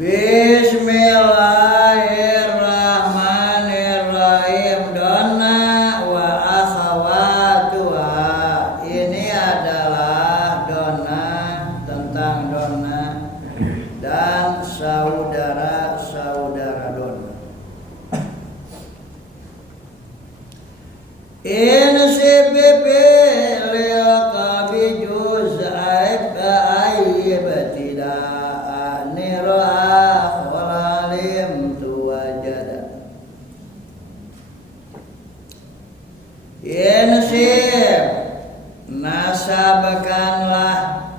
Bismillahirrahmanirrahim. Donna wa akhawatuha. Ini adalah donna, tentang donna dan saudara-saudara donna. Insib lil qabi juz'aib aib tidak nira walalim tuwajada. Insib nasabkanlah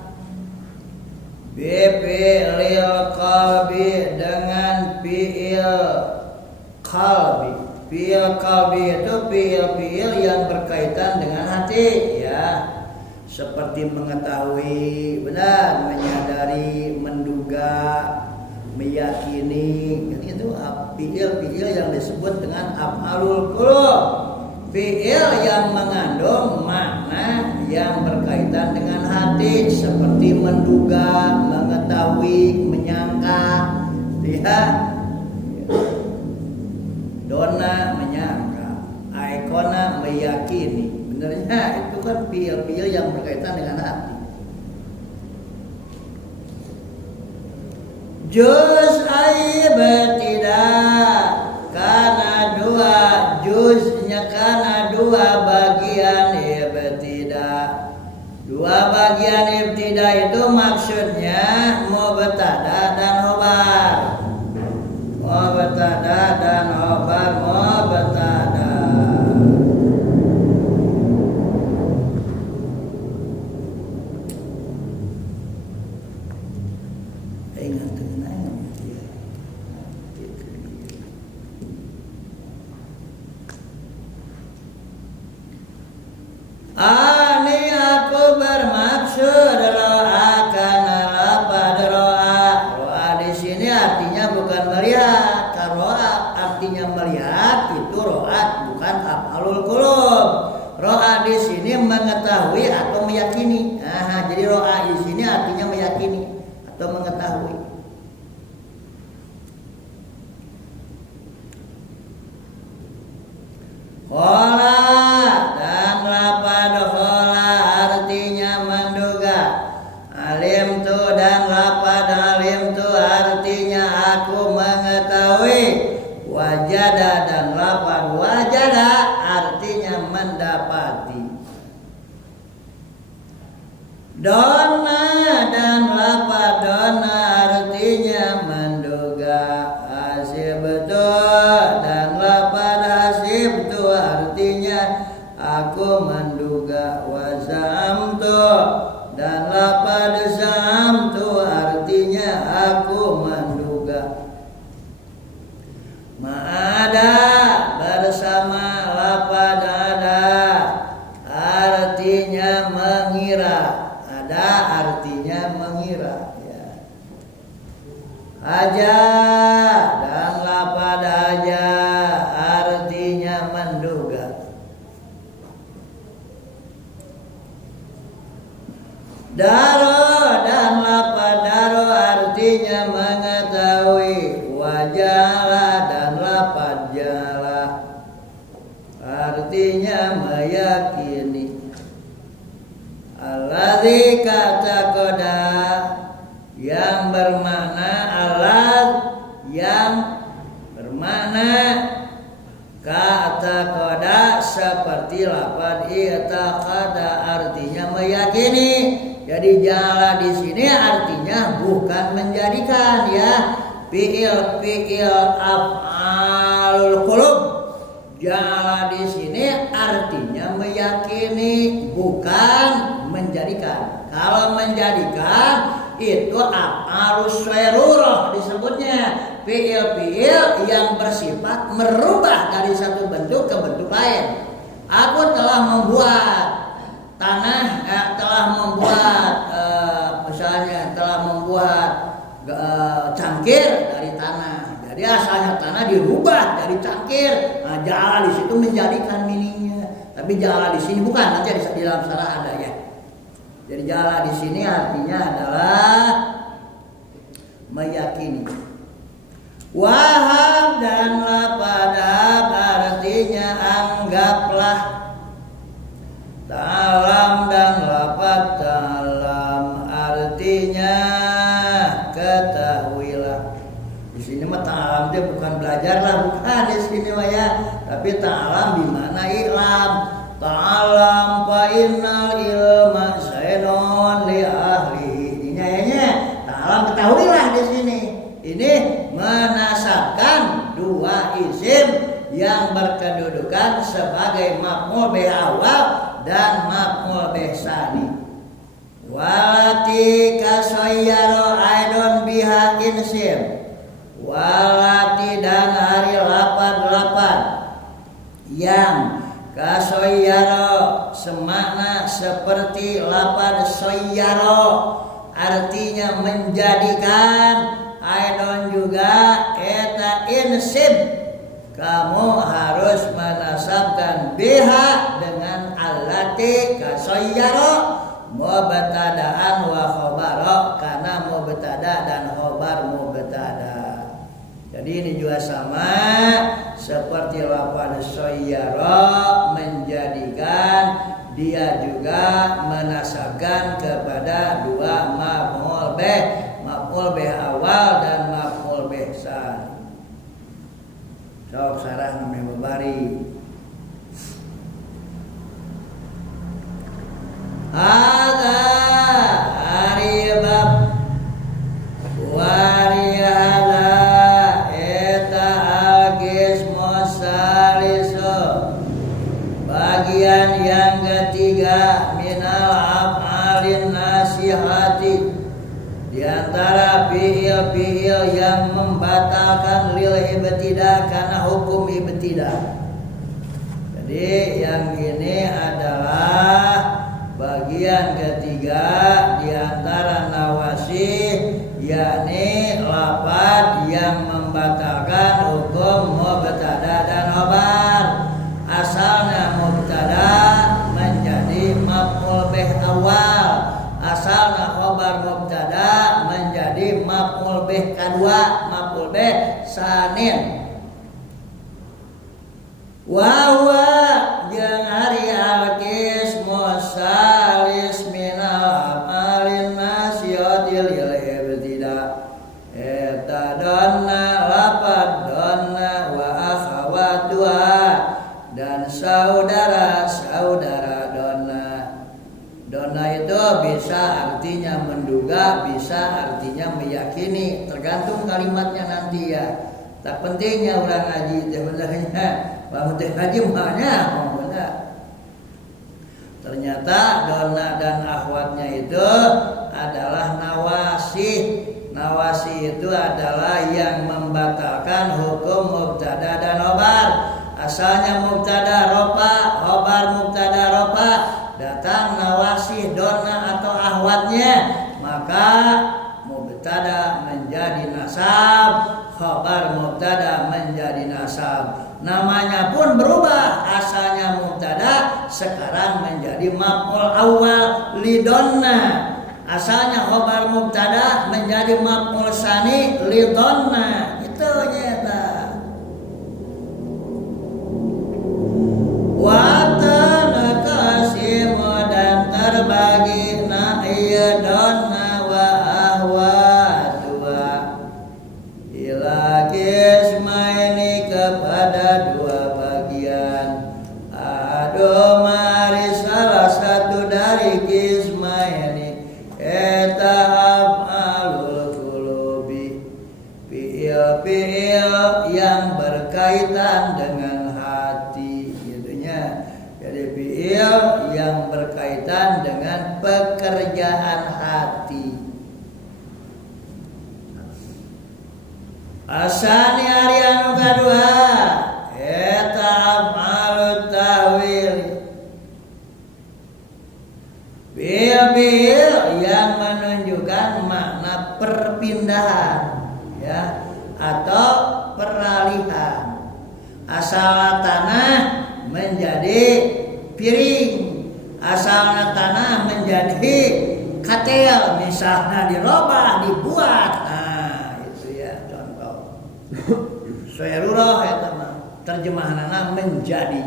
lil qalbi dengan fi'il qalbi. Fi'il qalbi itu fi'il yang berkaitan dengan hati, ya. Seperti mengetahui, benar, menyadari, menduga, meyakini. Itu fi'il yang disebut dengan af'alul qulub. Fi'il yang mengandung makna yang berkaitan dengan hati, seperti menduga, mengetahui, menyangka, ya. Dona menyangka, aikona meyakini. Benernya itu kan fi'il yang berkaitan dengan hati. Juz aib tidak, karena dua juznya, karena dua bagian ibtidah. Dua bagian ibtidah itu maksudnya mubtada dan khobar. Mubtada dan khobar. Mubtada ingat dengan ani aku bermaksud ro'a, karena lapad ro'a. Ro'a di sini artinya bukan melihat. Ro'a artinya melihat, itu ro'a bukan af'alul qulub. Ro'a di sini mengetahui atau meyakini. Nah, jadi ro'a di sini artinya meyakini atau mengetahui. Khola dan lapad khola artinya menduga. Alim tu dan lapad alim tu artinya aku mengetahui. Wajada dan lapad wajada artinya mendapati. Dona dan lapad dona artinya menduga. Hasibtu dan lapad hasibtu artinya aku menduga. Wazamtu dan lapad zamtu artinya aku menduga. Ma'ada bersama lapad ada artinya mengira. Ada artinya mengira, ya. Aja dan lapad aja artinya menduga. Daro dan lapad daro artinya mengetahui. Wajala dan lapad jala artinya meyakini. Alladzi kata koda yang bermakna alat, yang bermakna kata koda seperti lapad i'taqada artinya meyakini. Jadi jala di sini artinya bukan menjadikan, ya. Fi'il af'alul qulub. Jala di sini artinya meyakini, bukan menjadikan. Kalau menjadikan itu af'alus sayrurah disebutnya. Fi'il yang bersifat merubah dari satu bentuk ke bentuk lain. Aku telah membuat tanah, telah membuat misalnya telah membuat cangkir dari tanah. Jadi asalnya tanah dirubah dari cangkir. Nah, jala di situ menjadikan miningnya. Tapi jala di sini bukan, nanti di dalam sarah ada, ya. Jadi jala di sini artinya adalah meyakini. Wahab dan lapad hab artinya anggaplah. Ta'lam dan lapad ta'lam artinya ketahuilah. Di sini mah ta'lam dia bukan belajar lah, bukan di sini mah ya. Tapi ta'lam di mana ilam. Ta'lam fa innal ilma zainun li ahli. Ini ayatnya. Ta'lam ketahuilah di sini. Ini menasabkan dua isim yang berkedudukan sebagai maf'ul bih awal dan maf'ul bih tsani. Walati kasayyara aidon biha insim. Walati dan hari lapan yang kasayyara semakna seperti lapan sayyara artinya menjadikan. Aidon juga eta insib, kamu harus menasabkan biha dengan allati kasayyara mubtada'an wa khabara, karena mubtada dan khabar mubtada. Jadi ini juga sama seperti lafaz sayyara menjadikan dia juga menasabkan kepada dua maf'ul bih. Maf'ul bih awal dan maf'ul bih tsani. Sok sarah namanya babari. Ada hari bab wariyada eta al-qismu salisu, bagian yang ketiga minal af'alin nasihati, di antara fi'il-fi'il yang membatalkan lil ibtida karena hukum ibtida. Jadi yang ini adalah bagian ketiga di antara nawasi, yakni lafaz yang membatalkan hukum mubtada dan khabar. Asalnya mubtada menjadi maf'ul bih awal, asalnya khabar mubtada menjadi maf'ul bih kedua, maf'ul bih tsanin. Wa jeung hari al-qismu salis minal af'alin nasiyati lil ibtida. Eta donna lapad donna wa akhawatuha, dan saudara-saudara donna. Donna itu bisa artinya menduga, bisa artinya meyakini, tergantung kalimatnya nanti ya. Tak pentingnya orang ngaji sebenarnya. Bang ngaji maknya benar. Ternyata donna dan akhwatnya itu adalah nawasi. Nawasi itu adalah yang membatalkan hukum mubtada dan khabar. Asalnya mubtada rofa, khabar mubtada rofa, datang nawasi donna atau ahwatnya, maka mubtada menjadi nasab, khabar mubtada menjadi nasab. Namanya pun berubah, asalnya mubtada sekarang menjadi maf'ul awal lidonna. Asalnya khabar mubtada menjadi maf'ul tsani lidonna. Itu nyata. Wa tanqasimu dan terbagi na'ya donna wa ahwatuha ila qismaini, kepada dua bagian. Adomari salah satu dari qismaini eta af'alul qulubi, fi'il yang berkaitan dengan hati gitunya. Jadi fi'il yang berkaitan dengan pekerjaan hati. Asani hari anu kadua eta af'alut tahwil, fi'il yang menunjukkan makna perpindahan ya, atau peralihan. Asal tanah menjadi piring, asal tanah menjadi katel, misalnya dirobah dibuat. Nah itu ya contoh. Sayrurah eta mah terjemahanna menjadi.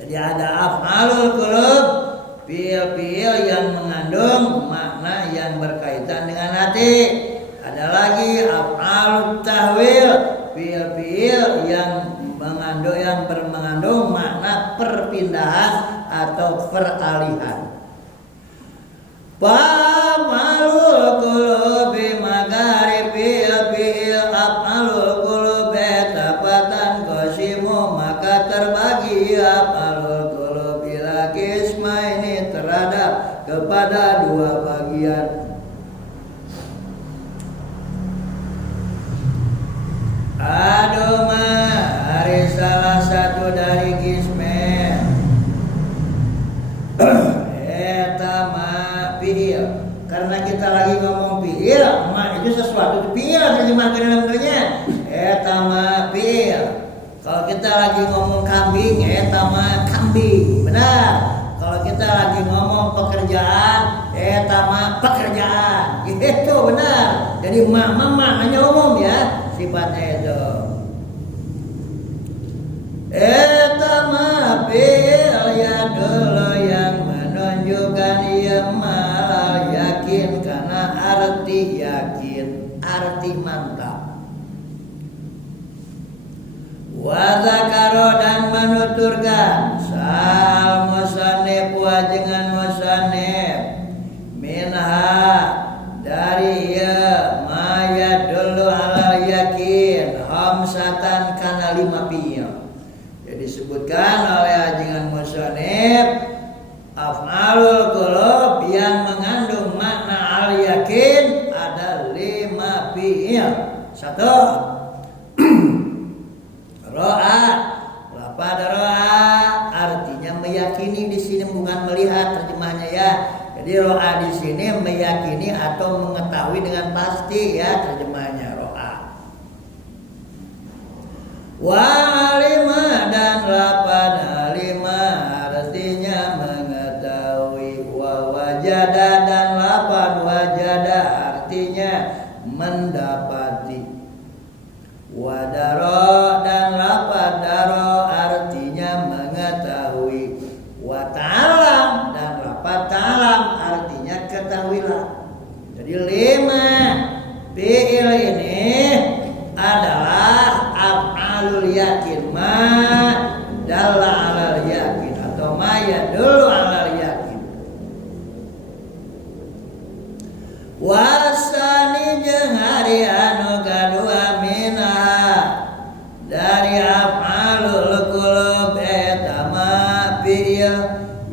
Jadi ada af'alul qulub, fiil-fiil yang mengandung makna yang berkaitan dengan hati. Ada lagi af'alut tahwil, fiil-fiil yang mengandung makna perpindahan atau peralihan. Af'alul qulubi magharibil fiil af'alul qulubi tapatan qasimu maka terbagi af'alul qulubi lagi isma ini terhadap kepada dua bagian. Aduma hari salah satu dari kismen fiil. Karena kita lagi ngomong fiil, ma itu sesuatu fiil terjemahkan dalam bentuknya. Etama fiil. Kalau kita lagi ngomong kambing, etama kambing. Benar. Kalau kita lagi ngomong pekerjaan, etama pekerjaan. Itu benar. Jadi maknanya umum ya, sifatnya itu. Etama fiil ya dulu yang menunjukkan ia malal yakin karena arti yakin, arti mantap. Wa zakaro dan menuturkan sal musannif wajengan musannif minha dari ya maya dulu alal yakin hamsatan kana 5 fiil. Jadi disebutkan oleh ajengan musannif af'alul qulub yang mengandung makna al yakin ada 5 fiil. 1 ro'a, lafaz ro'a artinya meyakini di sini bukan melihat terjemahnya ya. Jadi ro'a di sini meyakini atau mengetahui dengan pasti ya terjemahnya ro'a. Wa alima dan lafaz alima artinya mengetahui. Wa wajada dan lafaz wajada artinya mendapati. Wadaro dan lafaz daro artinya mengetahui. Wa ta'alam dan lafaz ta'alam artinya ketahuilah. Jadi 5 fiil ini adalah af'alul yakin, ma dalla 'alal yakin atau ma yadullu 'alal yakin. Wasani jeung hari anu kadua dari af'alul qulub etama fiil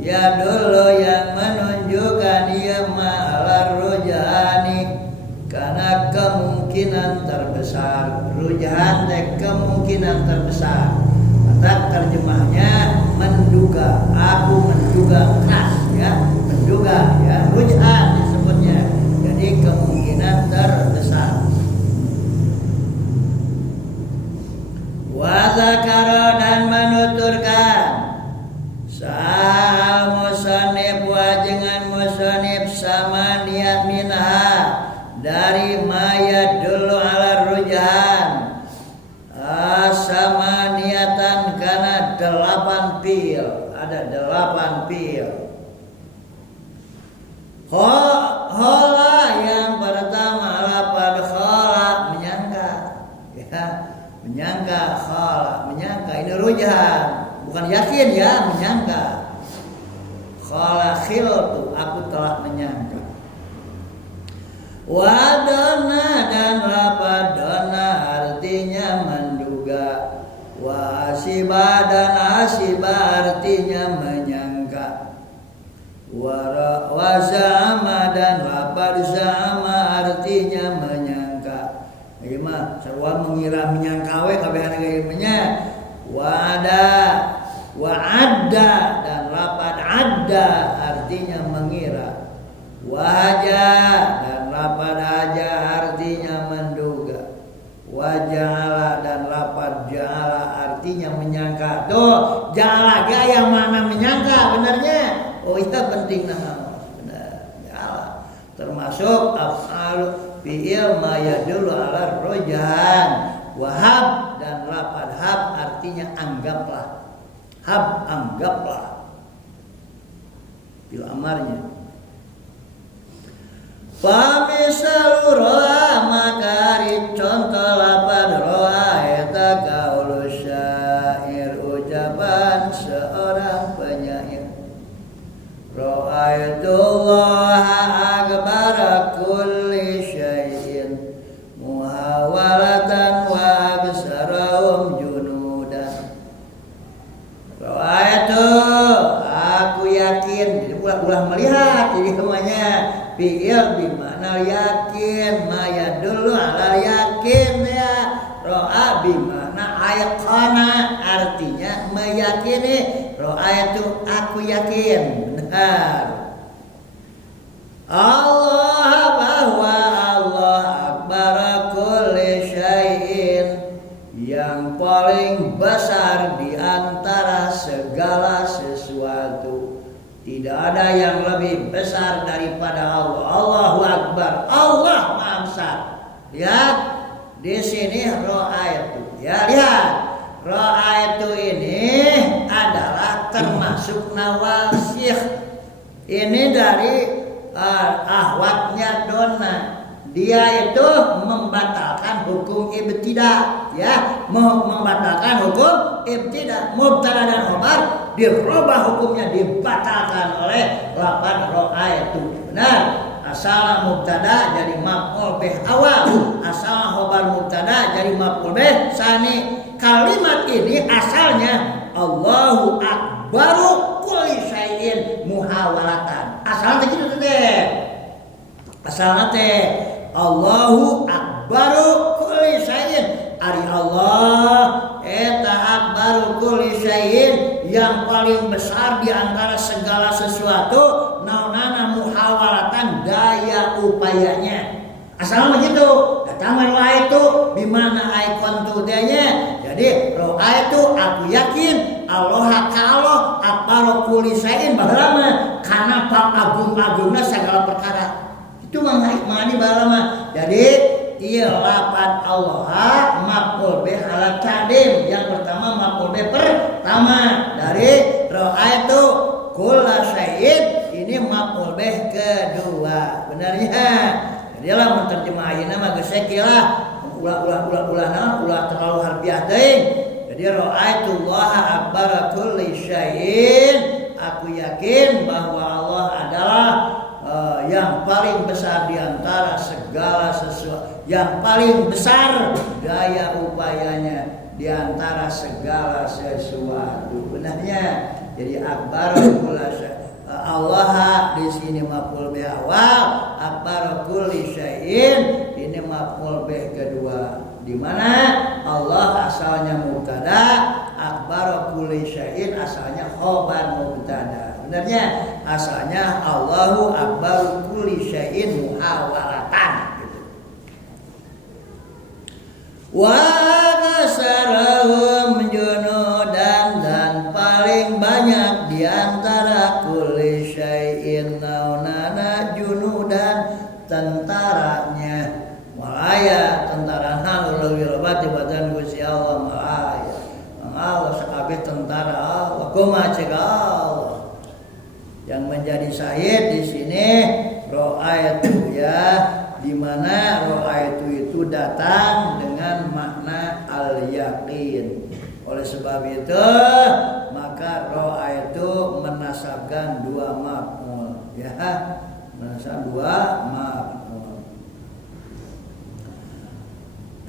ya dulu yang menunjukkan ia ma'alar rujani karena kemungkinan terbesar. Rujahan kemungkinan terbesar. Kata terjemahnya menduga, aku menduga keras ya, menduga ya, rujahan disebutnya. Jadi kemungkinan terbesar. Wa zakara dan menuturkan sahal musannif wajengan musannif sama niat minha dari mayat dulu ala rujahan sama niatan karena 8 fiil, ada 8 fiil. Khola yang pertama lafaz khola menyangka ya. Menyangka khala, menyangka ini rujahan, bukan yakin ya, menyangka. Khala khiltu, aku telah menyangka. Wadana dan lafaz dana artinya menduga. Wa asiba dan asiba artinya menyangka. Wa za'ama dan lafaz za'ama artinya menyangka. Ieu mah sarua mengira menyangka we kabehan ilmunya. Wa'ada dan lafaz adda artinya mengira. Waja dan lafaz haja artinya menduga. Waja'ala dan lafaz ja'ala artinya menyangka. Tuh, ja'ala ge yang mana menyangka benarnya? Oh, itu penting nama. Benar. Ja'ala termasuk af'al fi'il ma yadullu ala rojan. Wahab dan lafad hab artinya anggaplah. Hab anggaplah. Bil amarnya. Famisal roa maka contoh lafad roa eta qaulu syair ucapan seorang penyair. Ra'aitullaha akbara kulli syai'in muhawalatan wa absarahum junudan. Ra'aitu aku yakin, jadi ulah melihat, jadi semuanya fi'il bimana yakin, maya dulu ala yakin ya. Ro'a bimana ayqana artinya meyakini. Ro'a itu aku yakin, benar. Allah bahwa Allah akbar kulli syai'in, yang paling besar di antara segala sesuatu. Tidak ada yang lebih besar daripada Allah. Allahu Akbar. Allah Maha Besar. Lihat di sini ra'aitu. Ya, lihat. Ra'aitu ini adalah termasuk nawasih. Ini dari ahwatnya dona. Dia itu membatalkan hukum ibtida, ya, membatalkan hukum ibtida. Mubtada dan khabar dirubah hukumnya, dibatalkan oleh lafaz ra'aitu. Benar. Asal mubtada jadi maf'ul bih awal, asal khabar mubtada jadi maf'ul bih tsani. Kalimat ini asalnya Allahu akbaru kulli syai'in muhawalatan. Asalnya gitu teh. Asalnya teh Allahu akbaru kulli syai'in. Ari Allah eta akbaru kulli syai'in, yang paling besar di antara segala sesuatu. Naunana muhawalatan daya upayanya. Asal begitu. Datang roa itu bimana aikon tudanya. Jadi roa itu aku yakin Allah kalau akbaru kulli syai'in baheula karena agung-agungna segala perkara. Itu mangani baheula. Jadi iya lafaz Allah maf'ul bih ala ta'dim. Yang pertama maf'ul bih pertama dari ra'aitu kulla syai'in, ini maf'ul bih kedua. Benarnya. Jadi lah menterjemahin mah geus sakilah ulah terlalu harfiah teuing. Jadi ra'aitullaha akbar kulli syai'in, aku yakin bahwa Allah adalah yang paling besar di antara segala sesuatu, yang paling besar daya upayanya di antara segala sesuatu. Benarnya. Jadi akbar Allah di sini maf'ul bih awal, akbar kulli syai'in ini maf'ul bih kedua. Di mana Allah asalnya mubtada, akbar kulli syai'in asalnya khabar mubtada. Benarnya asalnya Allahu akbar kulli syai'in muhawalatan gitu. Wa kasarahum junudan, dan paling banyak di antara kulli syai'in naunana junudan tentaranya. Malaya tentara nalul wirabati badan Gusti Allah malaya. Allah sakabeh tentara Allah, kumaha cek Allah. Yang menjadi syahid di sini ra'aitu, ya, di mana ra'aitu itu datang dengan makna al-yaqin. Oleh sebab itu maka ra'aitu menasabkan dua maf'ul, ya, menasabkan dua maf'ul.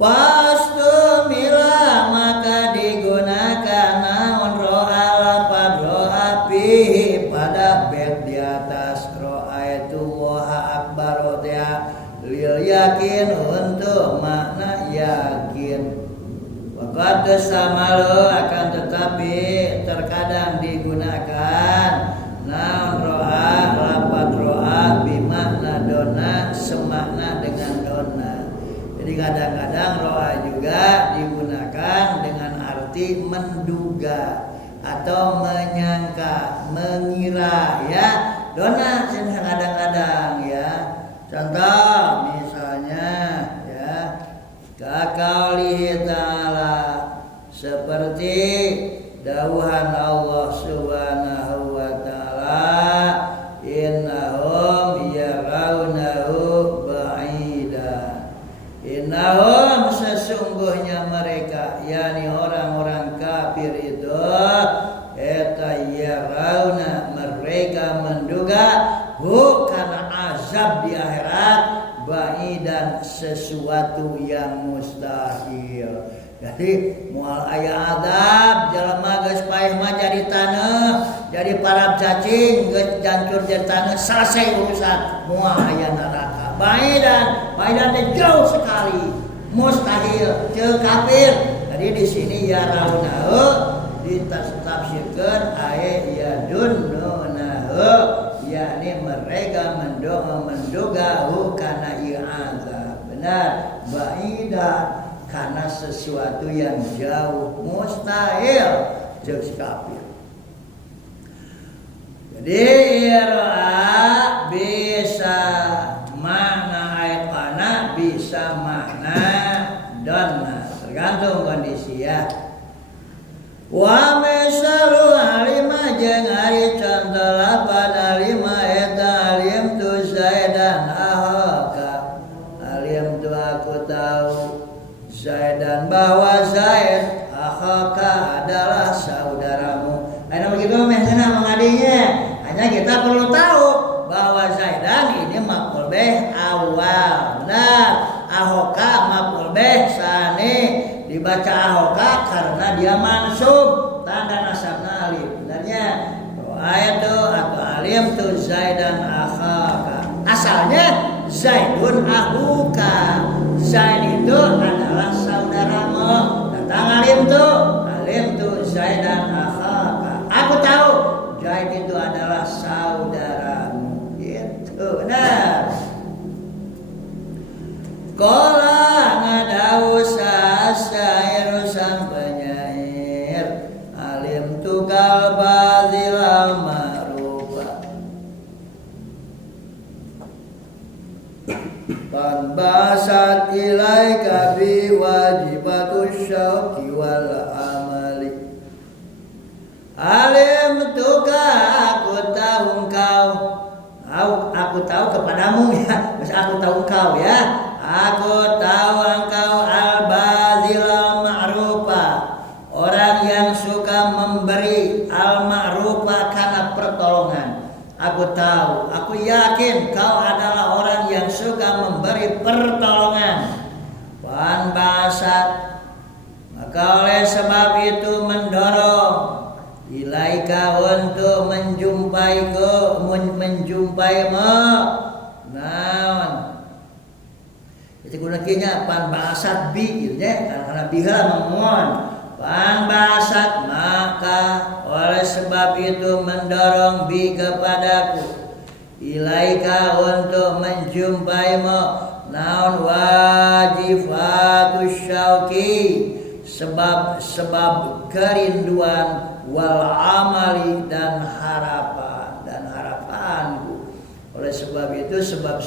Pastu mila maka digunakan naon ro'a lafaz ro'a fihi pada bait di atas ra'aitu waha akbar ya lil yakin untuk makna yakin. Waqad samalu akan tetapi terkadang digunakan naon ro'a lafaz ro'a bimakna dona semakna dengan dona. Jadi kadang-kadang ro'a juga digunakan dengan arti menduga atau menyangka, mengira, ya. Dona kadang-kadang, ya. Contoh misalnya dawuhan Allah Subhanahu wa taala, innahum yarawnahu ba'idan. Innahum, sesungguhnya mereka, yakni orang-orang kafir itu, eta yarawna, mereka menduga karena azab di akhirat, ba'idan, sesuatu yang mustahil. Jadi moal aya adab, jelema geus paeh mah jadi taneuh, jadi parab cacing, geus jancur jadi taneuh, selesai urusan. Moal aya neraka. Ba'idan teh jauh sekali, mustahil, teu kafir. Jadi di sini ya raunahu ditafsirkeun aya yadunnunahu, yakni mereka menduga kana ieu azab. Benar, ba'idan, karena sesuatu yang jauh, mustahil, jeung kafir. Jadi ira bisa makna ayat kana, bisa makna donna, tergantung kondisi ya. Wa misalu alima, jeung ari contoh lapan alima eta alim tu zaidan ahaka. Alim tu aku tahu Zaidan, bahwa Zaid akhaka adalah saudaramu. Lain begitu mehna mengadinya. Hanya kita perlu tahu bahwa Zaidan ini maf'ul bih awal. Benar, ahoka maf'ul bih tsani. Dibaca ahoka karena dia mansub, tanda nasabna alif. Benarnya ayat itu atau alim tu Zaidan akhaka. Asalnya Zaidun ahuka. Zaid itu adalah saudaramu. Datang alim tu Zaidan akhaka. Aku tahu Zaid itu adalah saudaramu. Gitu, benar. Qala ngadau syair sang penyair, alim tu kalbadil ma'rufa. Basat ilaika bi wajibatus syauqi wal amali. Alim tuka, aku tahu engkau. Aku tahu kepadamu ya. Mas aku tahu engkau ya. Aku tahu engkau al-bazil al-ma'rufa, orang yang suka memberi al-ma'rufa karena pertolongan. Aku tahu, aku yakin kau adalah orang yang suka memberi pertolongan. Wan basat, maka oleh sebab itu mendorong ilaika untuk menjumpaimu. Naon? Itu gunakinya pan basat bi, ya, karena biha memuan. Pan basat, maka oleh sebab itu mendorong bi kepadaku, ilaika untuk menjumpaimu. Naon wajifatus syauqi, sebab kerinduan, wal amali dan harapanku. Oleh sebab itu sebab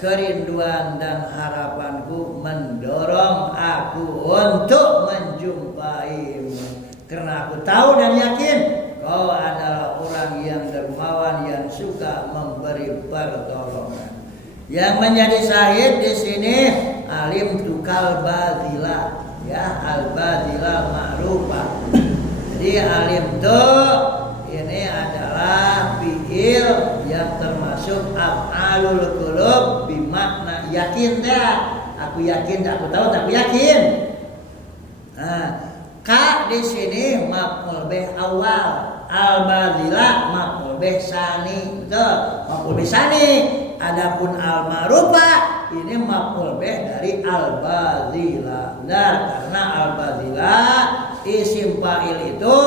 kerinduan dan harapanku mendorong aku untuk menjumpaimu, karena aku tahu dan yakin kau adalah orang yang dermawan, yang suka memberi pertolongan. Yang menjadi syahid di sini alim tukal badila, ya, al badila ma'rufa. Jadi alim tu ini adalah fi'il yang termasuk af'alul qulub bimakna yakin dah. Aku yakin, aku tahu, aku yakin. Nah, ka di sini maf'ul bih awal, al-badila maf'ul bih tsani. Betul, maf'ul bih tsani. Adapun al-ma'rufa ini maf'ul bih dari al-badila. Benar, karena al-badila isim fa'il itu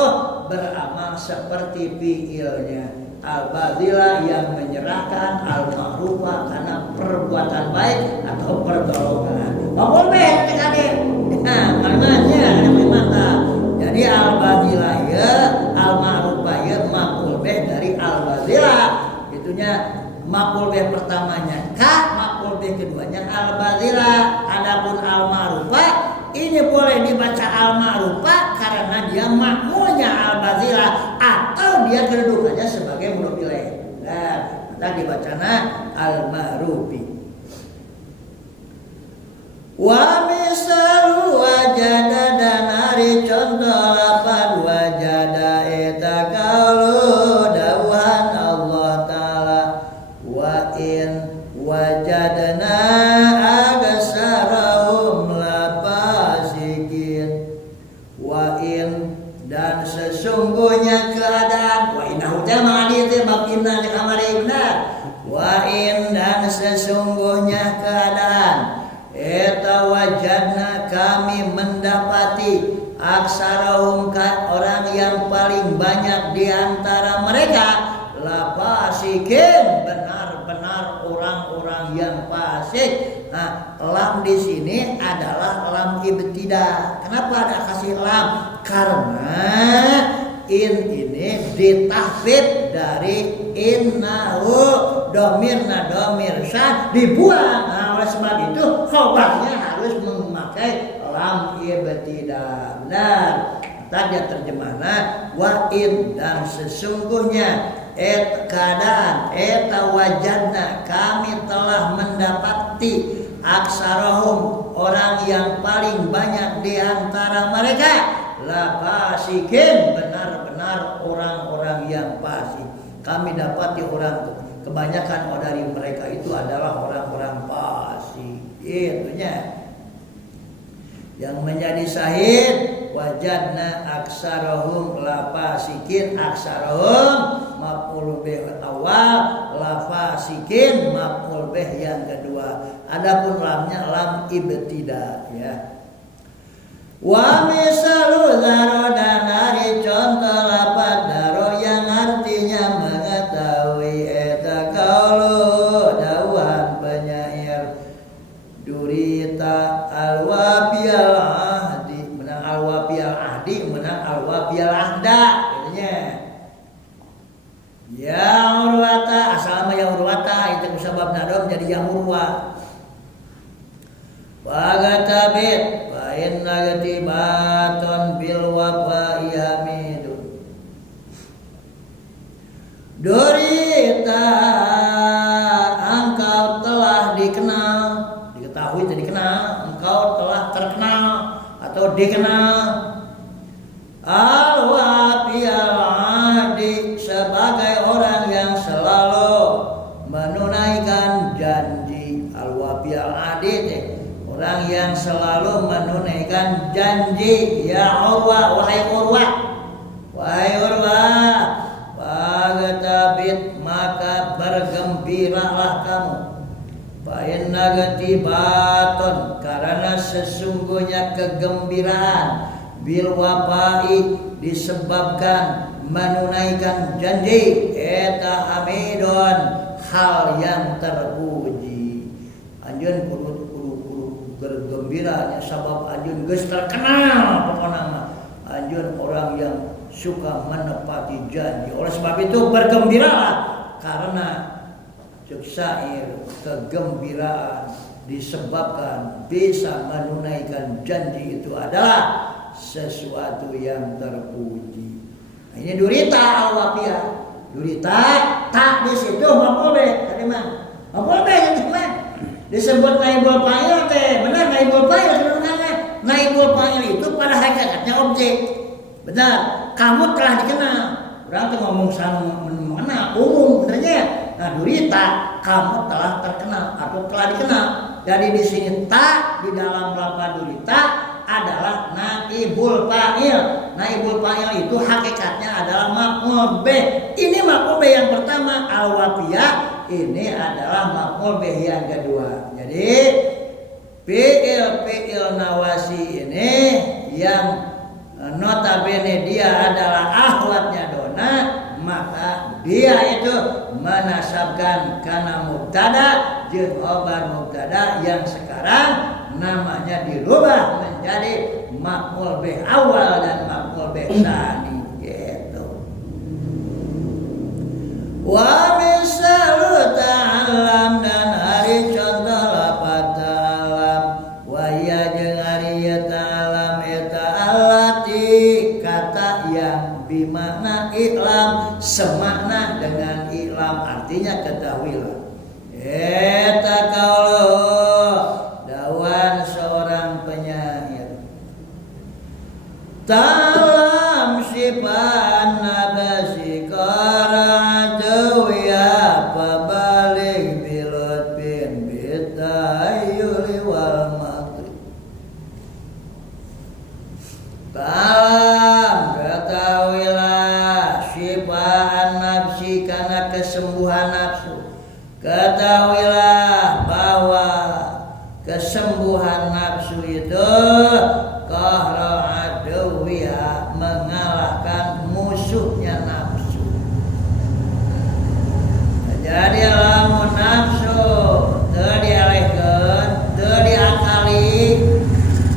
beramal seperti fi'ilnya. Al-badila yang menyerahkan, al-ma'rufa karena perbuatan baik atau pertolongan. Maf'ul bih tadi. Nah, kalimatnya ada kalimatnya. Jadi al-badila ya, al-ma'rufa ya, maf'ul bih dari al-badila. Itunya maf'ul bih pertamanya ka, maf'ul bih keduanya al-badila. Adapun al-ma'rufa ini boleh dibaca al-ma'rufa karena dia macana al-ma'rufi. Wa misalu wajada dan hari contoh lapan wajada eta kaulu dawuhan Allah Ta'ala wa in wajadna agsarahum lapasikin wa in dan sesungguhnya keadaan wa innahu tamadi itu bab inna li amri benar wa in dan sesungguhnya keadaan eta wajadna kami mendapati aksarahum orang yang paling banyak di antara mereka lapasikin benar-benar orang-orang yang fasik. Nah, lam di sini adalah lam ibtida. Kenapa ada kasih lam? Karena in ini ditahfid dari innahu domirna domir syad dibuang. Nah, oleh sebab itu khobarnya harus memakai lam ibtida. Benar. Tadi terjemahnya wa in dan sesungguhnya keadaan eta wajadna kami telah mendapati aksarahum orang yang paling banyak di antara mereka lapasikin benar-benar orang-orang yang fasik. Kami dapati orang kebanyakan dari mereka itu adalah orang-orang fasik. Itunya yang menjadi syahid wajadna aksarahum lapasikin aksarahum maf'ul bih awal lafasikin maf'ul bih yang kedua. Adapun lamnya lam ibtida ya. Wa misalu dzaro dan hari contoh lapat daro yang artinya mengetahui eta kaulu dawuhan penyair durita alwabial ahdi menang alwabial ahdi menang alwabial ahda artinya ya urwata asal mah ya urwata itu sebab nadom jadi yang urwa wagatabit fa inna gatibaton bil wafa yamidun durita engkau telah dikenal diketahui dan dikenal engkau telah terkenal atau dikenal al-wafiyal ahdi sebagai orang yang selalu menunaikan janji. Al-wafiyal ahdi orang yang selalu menunaikan janji. Ya Urwa wahai Urwa wagatabit maka bergembiralah kamu Fa'inna gatibaton karena sesungguhnya kegembiraan bil wafa'i disebabkan menunaikan janji eta hamidon hal yang terpuji. Anjeun kudu bergembira sabab anjeun geus terkenal pokona mah anjeun orang yang suka menepati janji. Oleh sebab itu bergembiralah karena syair kegembiraan disebabkan bisa menunaikan janji itu adalah sesuatu yang terpuji. Nah, ini durita al-wafiyah. Durita tak di situ maf'ul bih. Tadi mah maf'ul bih yang mana? Disebut naibul fa'il teh. Benar naibul fa'il sebenarnya. Naibul fa'il itu pada hakikatnya objek. Benar. Kamu telah dikenal. Orang tuh ngomong sama mengenal umum benernya. Nah, durita kamu telah terkenal atau telah dikenal. Jadi di sini tak di dalam lafaz durita adalah naibul fa'il. Naibul fa'il itu hakikatnya adalah maf'ul bih. Ini maf'ul bih yang pertama al-wafiyah, ini adalah maf'ul bih yang kedua. Jadi fi'il nawasi ini yang notabene dia adalah ahwatnya dona, maka dia itu menasabkan kana mubtada jeung khabar mubtada yang sekarang namanya dirubah menjadi maf'ul bih awal dan maf'ul bih tsani gitu. Wa misalu ta'allam dan hari contoh lafaz ta'allam wa ya jeung hari ta'allam eta allati kata yang bimakna i'lam semakna dengan i'lam artinya ketahuilah. tahayyuli wal makri. Kalam ketahuilah syifaan nafsi karena kesembuhan nafsu. Ketahuilah bahwa kesembuhan nafsu itu qahra aduwiha, mengalahkan musuhnya nafsu. Jadi lamun nafsu teu dialehkeun, teu diakali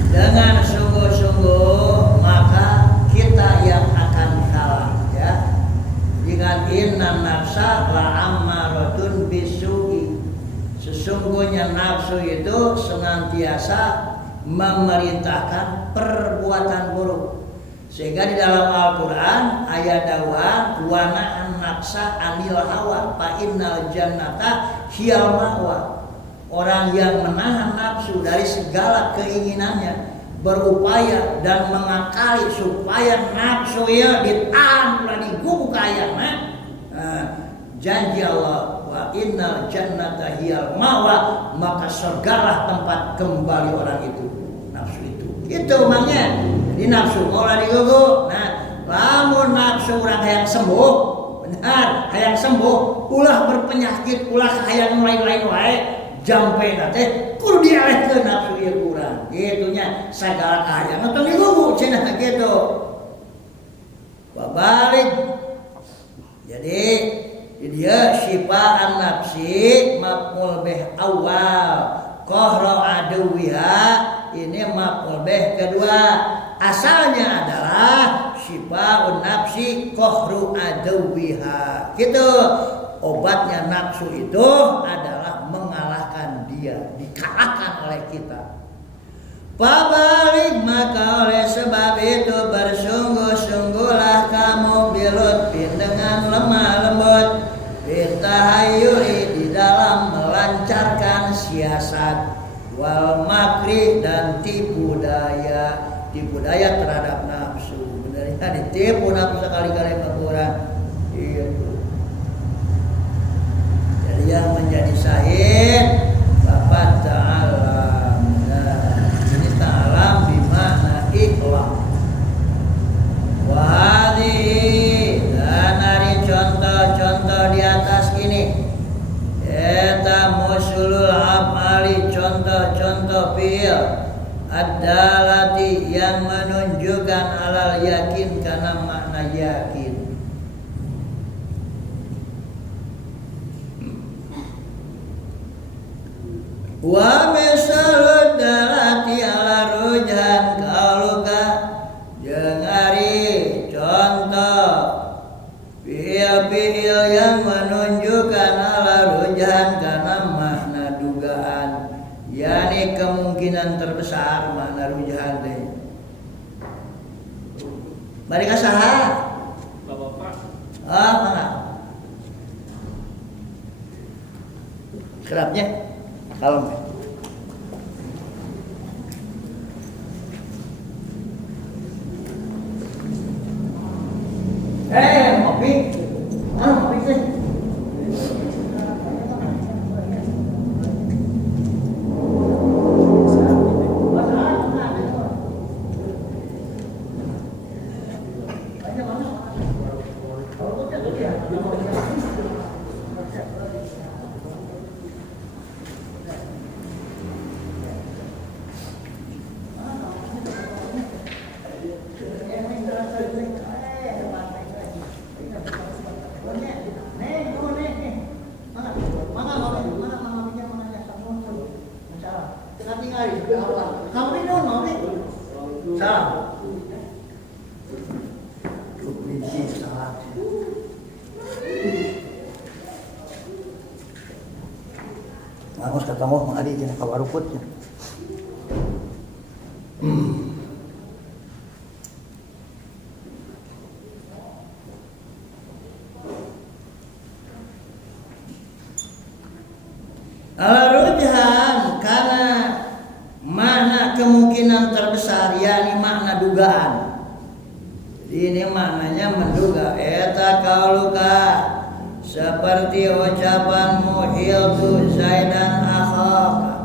dengan sungguh-sungguh, maka kita yang akan kalah ya. Dengan inna nafsa la'ammaratun bisu'i, sesungguhnya nafsu itu senantiasa memerintahkan perbuatan buruk. Sehingga di dalam Al-Quran ayat dawuhan wa na'an nafsa anil hawa fa innal jannata hiyal ma'wa. Orang yang menahan nafsu dari segala keinginannya, berupaya dan mengakali supaya nafsu ya ditahan ulah diguguk ayana. Janji Allah wa innal jannata hiyal ma'wa, maka surgalah tempat kembali orang itu, nafsu itu. Itu emangnya. Jadi nafsu ulah diguguk. Nah, lamun nafsu urang hayang sembuh, benar, hayang sembuh, ulah berpenyakit, ulah hayang lain-lain wae. Jampe teh kudu dialehkeun nafsu ieu kurang. Gitunya sagala kahayang tong digugu cenah gitu. Babalik. Jadi dia syifaan nafsi maf'ul bih awal, qahra aduwiha ini maf'ul bih kedua. Asalnya adalah syifaun nafsi qahru aduwiha. Gitu. Obatnya nafsu itu adalah mengalahkan dia, dikalahkan oleh kita. Pabalik maka oleh sebab itu bersungguh-sungguhlah kamu bilutfin dengan lemah lembut, bitahayyuri di dalam melancarkan siasat, wal makri dan tipu daya terhadap nafsu. Benernya ditipu nafsu sekali-kali kurang. Itu. Yang menjadi syahid Bapak ta'alam. Nah, ini ta'alam bimakna ikhlas. Wahadi dan hari contoh-contoh di atas ini eta musulul amali, contoh-contoh fi'il ad-dalati yang menunjukkan alal yakin karena makna yakin. Wa misalud dalati ala rujan kauluka, jeung ari contoh fi'il yang menunjukkan ala rujan karena makna dugaan, yakni kemungkinan terbesar makna rujan teh. Bari ka saha? Bapak. Mana? Kerapnya kalem. Ngopi. Ngopi sih. Harus ketemu mengadi jeung kawaruputnya. Al-rujhan karena makna kemungkinan terbesar, yakni makna dugaan. Jadi ini maknanya menduga. Eta kauluka seperti ucapanmu hiltu Zaidan akhaka,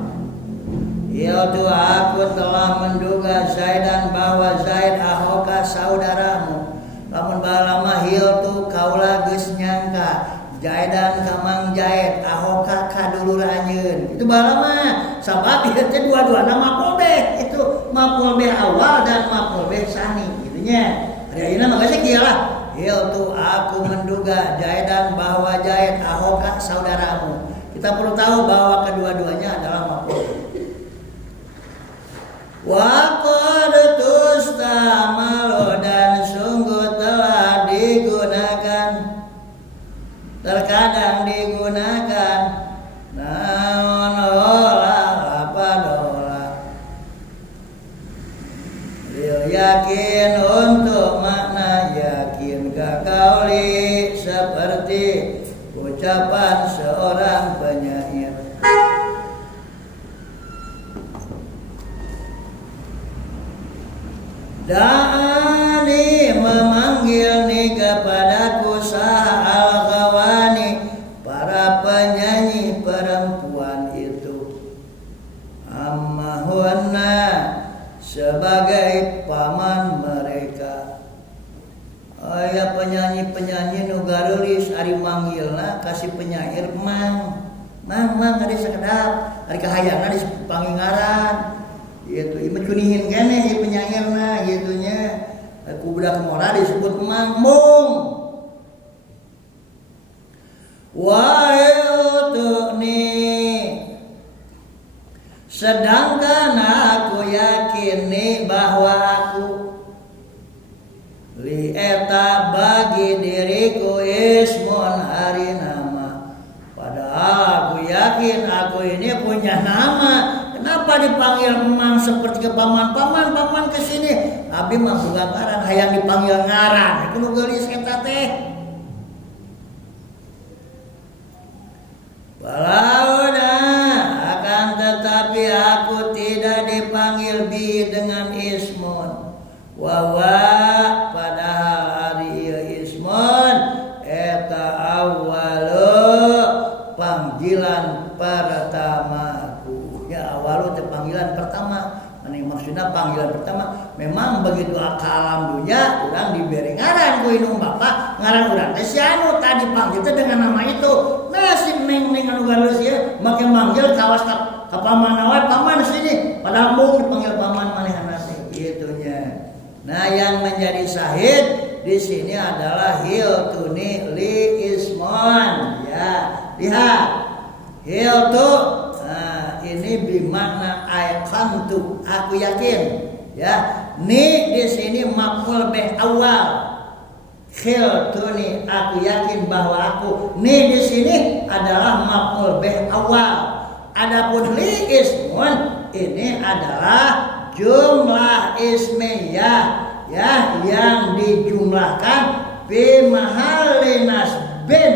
Hiltu aku telah menduga Zaidan bahwa Zaid ahoka saudaramu. Lamun balama hiltu kaula geus nyangka Zaidan kamang Zaid ahoka kadulur anjeun. Itu balama sabab ieu teh dua-duana maf'ul bih. Itu maf'ul bih awal dan maf'ul bih tsani gitu nya. Ari ayeuna mah geus kieu lah. Hiltu aku menduga Zaidan bahwa Zaid ahoka saudaramu. Kita perlu tahu bahwa kedua-duanya adalah maf'ul. Wa qad tustamalu dan sungguh telah digunakan, terkadang digunakan naon olah apa dola lil yakin untuk makna yakin kakauli seperti ucapan seorang penyair. Da'ani memanggil ni kepadaku sah al-ghawani para penyanyi perempuan itu ammahunna sebagai paman mereka. Aya penyanyi-penyanyi nu garulis ari manggilna kasih penyair mang ari sakedap ari kahayangna dipanggil ngaran. Gitu, imah cunihin kene ieu penyairna gitu nya. Ku budak mora disebut mangmung. Wa'iltuni sedangkan aku yakini bahwa aku li eta bagi diriku ismun hari nama. Padahal aku yakin aku ini punya nama. Kenapa dipanggil memang seperti ke paman kesini? Abi mah bukan ngaran, hayang dipanggil ngaran. Itu nu geulis eta teh. Walauna akan tetapi aku tidak dipanggil bi dengan ismun. Wawa padahal ari ieu ismun eta awwalu panggilan pertama. Ya awalu teh panggilan pertama. Mane maksudna panggilan pertama memang begitu alam dunya urang diberi ngaran ku indung bapa ngaran urang teh si anu tadi panggil teh dengan nama itu. Nah si neng anu galus ieu make manggil kawas ka paman we paman sini padahal mung dipanggil paman manehna teh kitu nya. Nah yang menjadi syahid di sini adalah hiltuni li ismon ya. Lihat hiltu ini bimakna aiqantu aku yakin ya. Ni di sini maf'ul bih awal. Khiltuni aku yakin bahwa aku. Ni di sini adalah maf'ul bih awal. Adapun li ismun ini adalah jumlah ismiyah ya yang dijumlahkan bi mahalli nasbin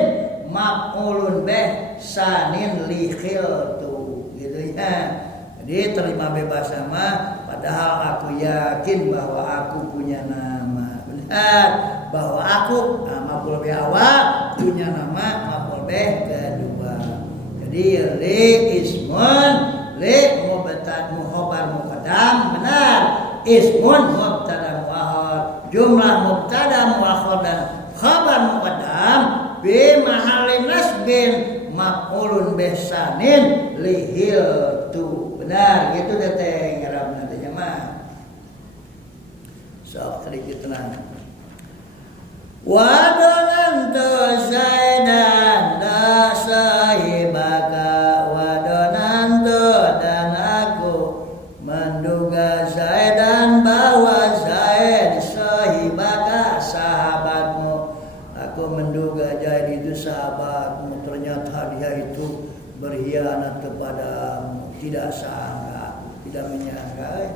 maf'ulun bih sanin li khiltu. Jadi terima bebas sama padahal aku yakin bahwa aku punya nama. Benar bahwa aku maf'ul bih awal punya nama maf'ul bih kedua. Jadi li ismun li mubtada muhabar muqaddam benar. Ismun mubtada muakhar jumlah mubtada muakhar dan khabar muqaddam bi mahalli nasbin maf'ulun bih sanin lihil tu. Benar gitu teh ngarabna teh mah. Sok sedikit tenang. Wa donantu Zaidan da sahibaka wa donantu dan aku menduga Zaidan bahwa Zaid sahibaka sahabatmu. Aku menduga Zaid itu sahabatmu, ternyata dia itu berkhianat kepadamu. Tidak sangka, tidak menyangka,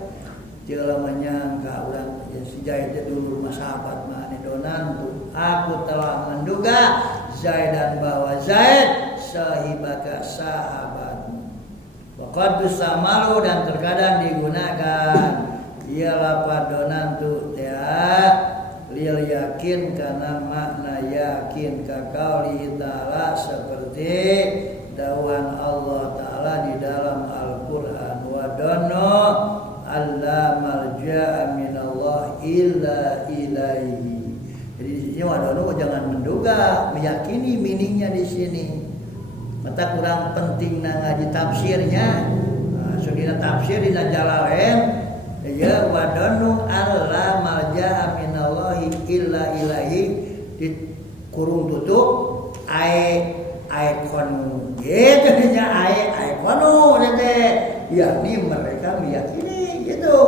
tidak menyangka orang si Zaid itu dulu sahabat mane donantu. Aku telah menduga Zaidan bahwa Zaid sahibaka sahabatmu. Waqad bisamalu dan terkadang digunakan ialah padonantu lil yakin karena makna yakin kaqauli ta'ala seperti dakwaan Allah Ta'ala di dalam Al-Quran wa dono alla malja'a minallah illa ilaihi. Jadi di sini wadono jangan menduga, meyakini miningnya di sini. Mata kurang penting ngaji tafsirnya. Sudina tafsir dina Jalalain ya wadono alla malja'a minallahi illa ilaihi di kurung tutup aikonu gitu nya aikonu teh yakni mereka meyakini gitu.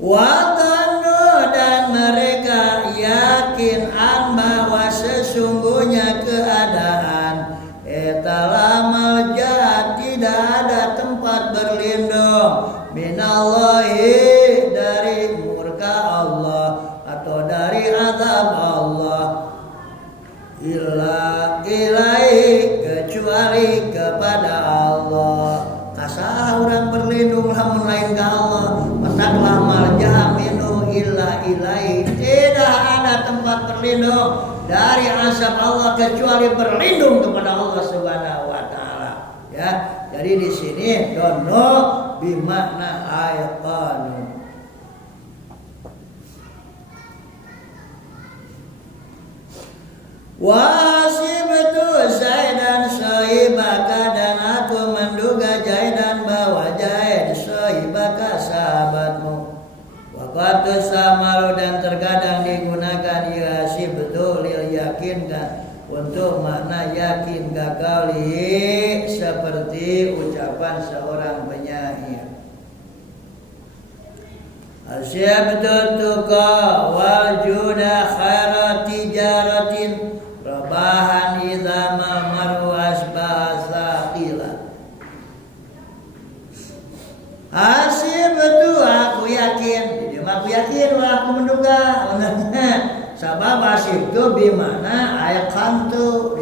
Wadanu dan mereka yakin bahwa sesungguhnya keadaan etala malja tidak ada tempat berlindung minallahi dari murka Allah atau dari azab Allah illa ilaihi kecuali kepada Allah. Kasah orang berlindung lamun lain ke Allah. Mataklah malja minhu illa ilaihi. Tidak ada tempat berlindung dari azab Allah kecuali berlindung kepada Allah Subhanahu wa taala. Ya. Jadi di sini dono bimakna ayqanu. Wasibtu Zaidan sahibaka dan aku menduga Zaidan bahwa Zaid sahibaka sahabatmu. Waqatu samaru dan terkadang digunakan yasibtu lil yakinkan untuk makna yakin gakali seperti ucapan seorang penyair. Asyabtu tuqa wal juda khairat tijaratin rabahan idza ma maru asbasa qila. Asyabtu aku yakin, jadi aku yakin aku menduga. Sabab asyabtu bimana ayqantu.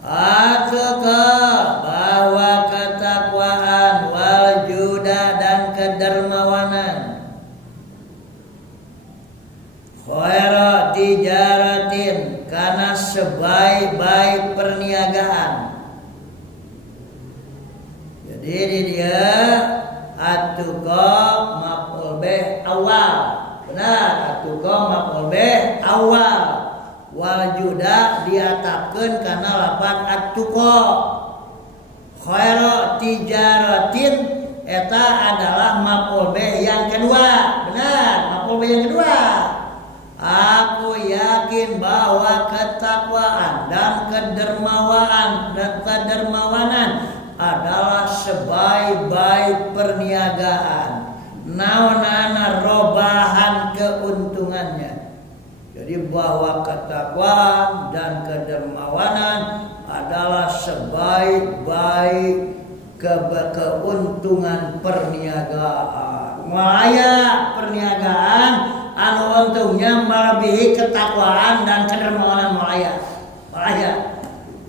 Ataukah bahwa ketakwaan wal juda dan kedermawanan khaira tijaratin karena sebaik-baik perniagaan. Jadi dia atuqa maf'ul bih awal. Benar, atuqa maf'ul bih awal. Wal juda diatapkeun kana lafaz at-tuqa. Khairu tijaratin eta adalah maf'ul bih yang kedua. Benar, maf'ul bih yang kedua. Aku yakin bahwa ketakwaan dan kedermawanan adalah sebaik-baik perniagaan. Naonana robahan keuntungannya. Jadi bahwa ketakwaan dan kedermawanan adalah sebaik-baik keuntungan perniagaan. Malaya perniagaan anu untungnya melebihi ketakwaan dan kedermawanan malaya.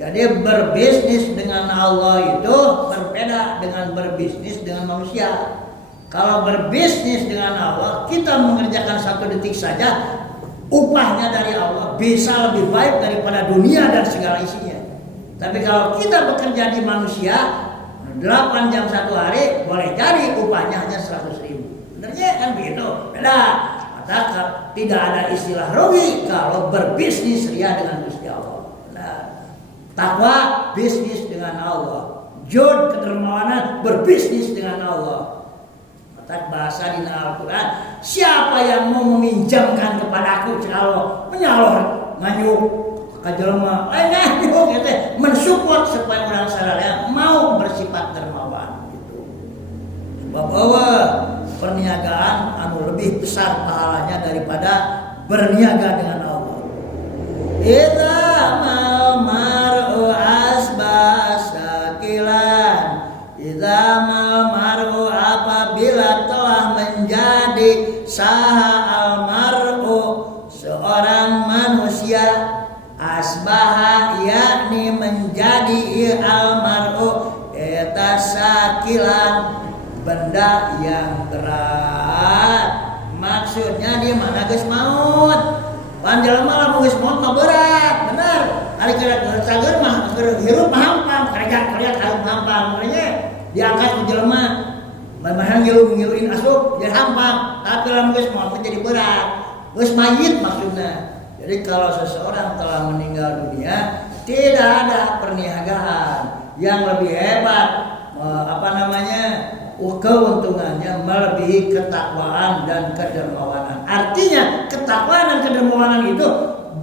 Jadi berbisnis dengan Allah itu berbeda dengan berbisnis dengan manusia. Kalau berbisnis dengan Allah, kita mengerjakan satu detik saja, upahnya dari Allah bisa lebih baik daripada dunia dan segala isinya. Tapi kalau kita bekerja di manusia 8 jam satu hari, boleh jadi upahnya hanya 100.000. Benernya kan begitu. Beda. Maka tidak ada istilah rugi kalau berbisnis ria dengan Gusti Allah. Nah, takwa bisnis dengan Allah. Jud kedermawanan berbisnis dengan Allah. Bahasa di Al-Quran, siapa yang mau meminjamkan kepadaku kalau menyalur nganyuk kajelma nganyuk gitu, mensupport supaya orang sadar mau bersifat dermawan gitu. Bahwa perniagaan anu lebih besar pahalanya daripada berniaga dengan Allah. Idza mal mar'u asbasakilan, idza mal mar'u apabila telah menjadi saha almar'u seorang manusia asbaha yakni menjadi almar'u eta sakilan benda yang berat. Maksudnya di mana geus maut. Pan jelema lamun geus maut mah berat, bener. Ari keur cager mah keur hirup mah hampa hampang karya hampang makanya diangkat ke jelema memang ngiluin asup jadi hampang tapi lamun geus mau jadi berat geus mayit maksudnya. Jadi kalau seseorang telah meninggal dunia tidak ada perniagaan yang lebih hebat keuntungannya melebihi ketakwaan dan kedermawanan. Artinya ketakwaan dan kedermawanan itu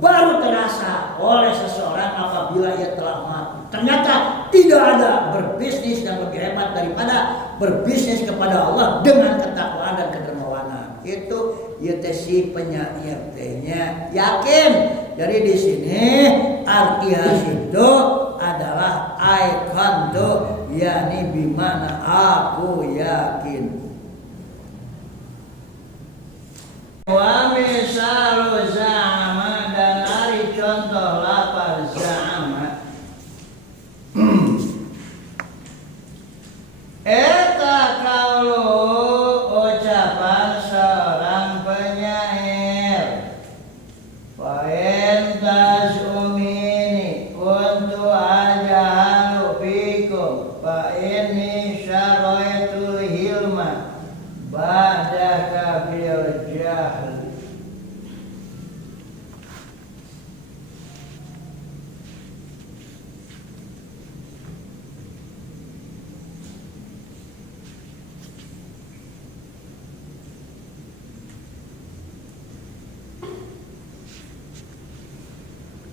baru terasa oleh seseorang apabila ia telah mati. Ternyata tidak ada berbisnis yang lebih hebat daripada berbisnis kepada Allah dengan ketakwaan dan kedermawanan. Itu si penyair tehnya yakin. Jadi di sini arti itu adalah aikantu, yakni bimana aku yakin. Wa misalu za'ama, dan dari contoh lafaz za'ama eta kaulu ucapan seorang penyair. Fa'in tazumini kuntu ajahalu fikum fa'inni syaraitul hilma ba'daka bil jahl.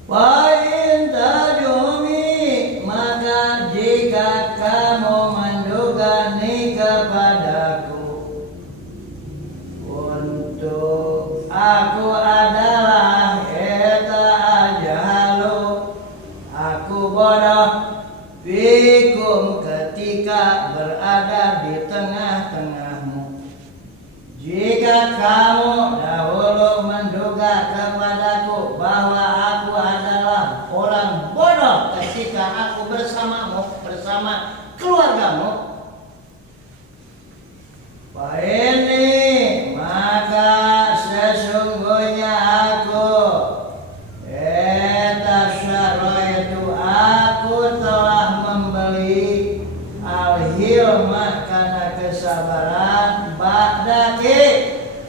Fa'in tajumi, maka jika kamu mendugani kepadaku, untuk aku adalah eta ajahalu, aku bodoh, fikum ketika berada di tengah-tengahmu. Jika kamu dahulu menduga kepadaku bahwa aku adalah orang bodoh ketika aku bersamamu, bersama keluargamu, ini maka sesungguhnya aku itu aku telah membeli al-hilmah karena kesabaran ba'daki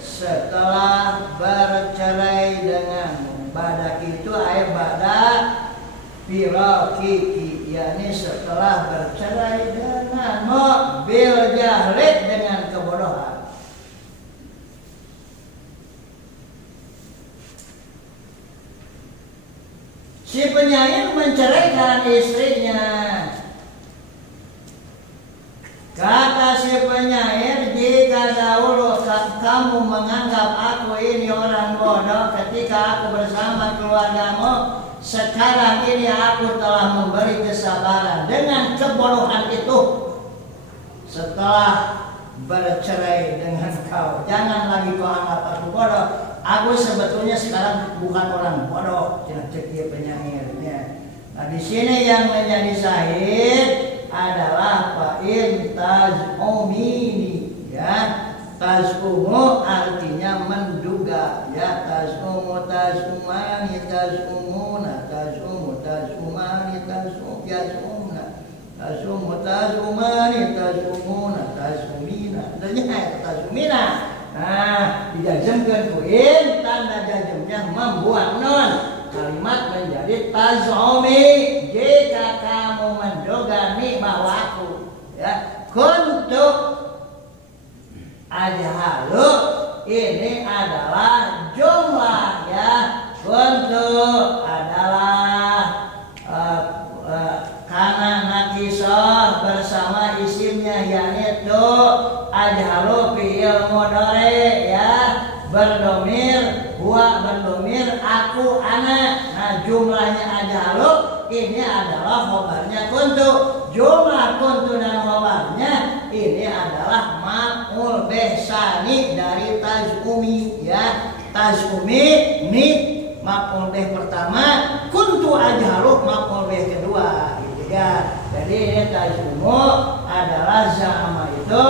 setelah bercerai denganmu. Ba'daki itu ba'da firaqiki, yakni setelah bercerai denganmu, bil jahli, dengan kebodohan. Si penyair menceraikan istrinya. Kata si penyair, jika dahulu kamu menganggap aku ini orang bodoh ketika aku bersama keluargamu, sekarang ini aku telah memberi kesabaran dengan kebodohan itu setelah bercerai dengan kau. Jangan lagi kau anggap aku bodoh. Aku sebetulnya sekarang bukan orang bodoh, cek dia penyairnya. Nah di sini yang menjadi syahid adalah fa'in tazumini, ya. Tazumu artinya menduga, ya. Tazumu tazumani tazumuna, tazumu tazumani yazumna, tazumu tazumani tazumuna tazumina. Artinya tazumina. Nah, dijajemkeun ku in, tanda jajemnya membuang nun. Kalimat menjadi tazumi, jika kamu mendogani bahwa aku, ya, kuntu ajhalu, ini adalah jumlah, ya. Kuntu adalah karena nakisah bersama isimnya, yaitu ajhalu fi'il mudhari, ya, berdomir, huwa berdomir, aku ana. Nah jumlahnya ajhalu ini adalah khobarnya kuntu. Jumlah kuntu dan khobarnya ini adalah maf'ul bih tsani dari tazumi, ya. Tazumi ini maf'ul bih pertama, kuntu ajhalu maf'ul bih kedua, gitu ya. Jadi ini tazumu adalah za'ama itu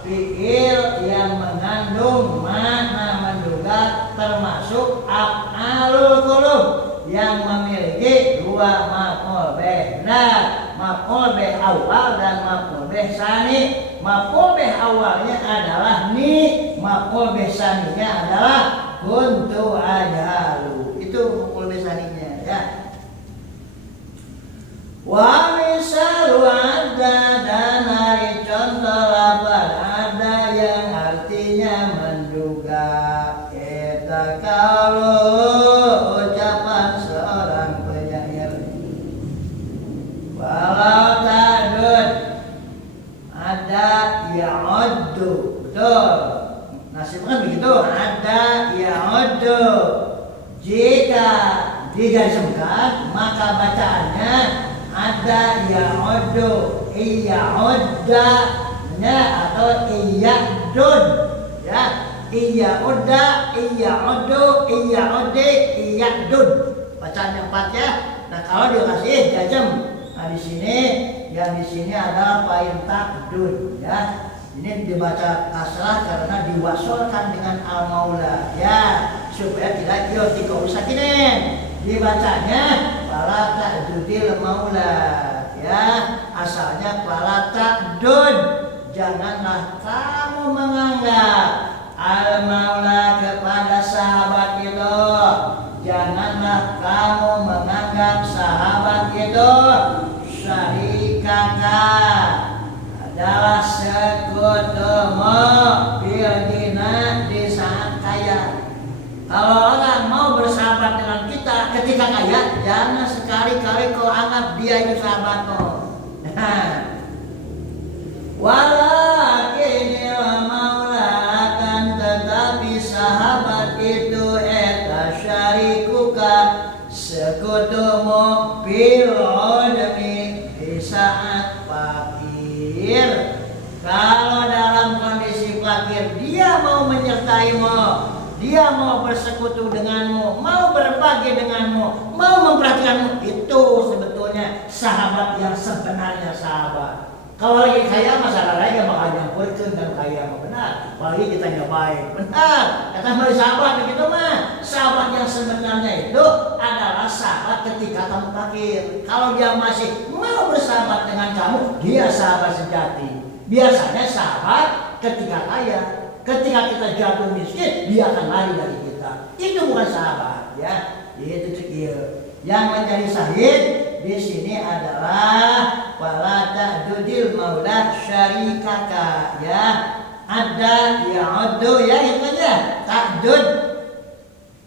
fi'il yang mengandung makna menduga, termasuk af'alul qulub yang memiliki dua maf'ul bih. ada maf'ul bih awal dan maf'ul bih tsani. Maf'ul bih awalnya adalah ni, maf'ul bih tsaninya adalah kuntu ajhalu. Itu maf'ul bih tsaninya ya. Wa misalu ada dan hari contoh lafaz ada yang artinya menduga. Eta kalau ucapan seorang penyair. Walau ta'dud ada ya'uddu. Betul. Nasib kan begitu. Ada ya'uddu. Jika dijazmkan maka bacaannya ada ya'uddu, iya'udda atau iya'dud ya. Iya'udda, iya'uddu, iya'uddi, iya'dud. Bacaan yang 4 ya. Nah, kalau dikasih jazm, nah di sini yang di sini adalah fa'il ta'dud ya. Ini dibaca kasrah karena diwasolkan dengan al-maula ya, supaya tidak iltiqa'u sakinain. Dibacanya fala ta'dudil maula ya, asalnya fala ta'dud. Janganlah kamu menganggap al-maula kepada sahabat itu. Janganlah kamu menganggap sahabat itu syarikaka adalah sekutumu bildina di saat kaya. Kalau orang mau bersahabat dengan kita ketika kaya, jangan sekali-kali kau anggap dia itu sahabatmu. Walakin maula akan tetapi sahabat itu eta syarikuka sekutumu bil udmi di saat fakir. Kalau dalam kondisi fakir dia mau menyertaimu, dia mau bersekutu denganmu, mau berbagi denganmu, mau memperhatikanmu, itu sebetulnya sahabat yang sebenarnya sahabat. Kalau lagi kaya masalah lain bakal nyampurkan dan kaya benar. Apalagi kita baik benar. Kata beli sahabat begitu mah. Sahabat yang sebenarnya itu adalah sahabat ketika kamu fakir. Kalau dia masih mau bersahabat dengan kamu, dia sahabat sejati. Biasanya sahabat ketika kaya. Ketika kita jatuh miskin, dia akan lari dari kita. Itu bukan sahabat, ya. Itu cekil. Yang menjadi sahid di sini adalah wala ta'dudil maula syarikaka, ya. Ada ya'uddu ya itu aja. Ta'dud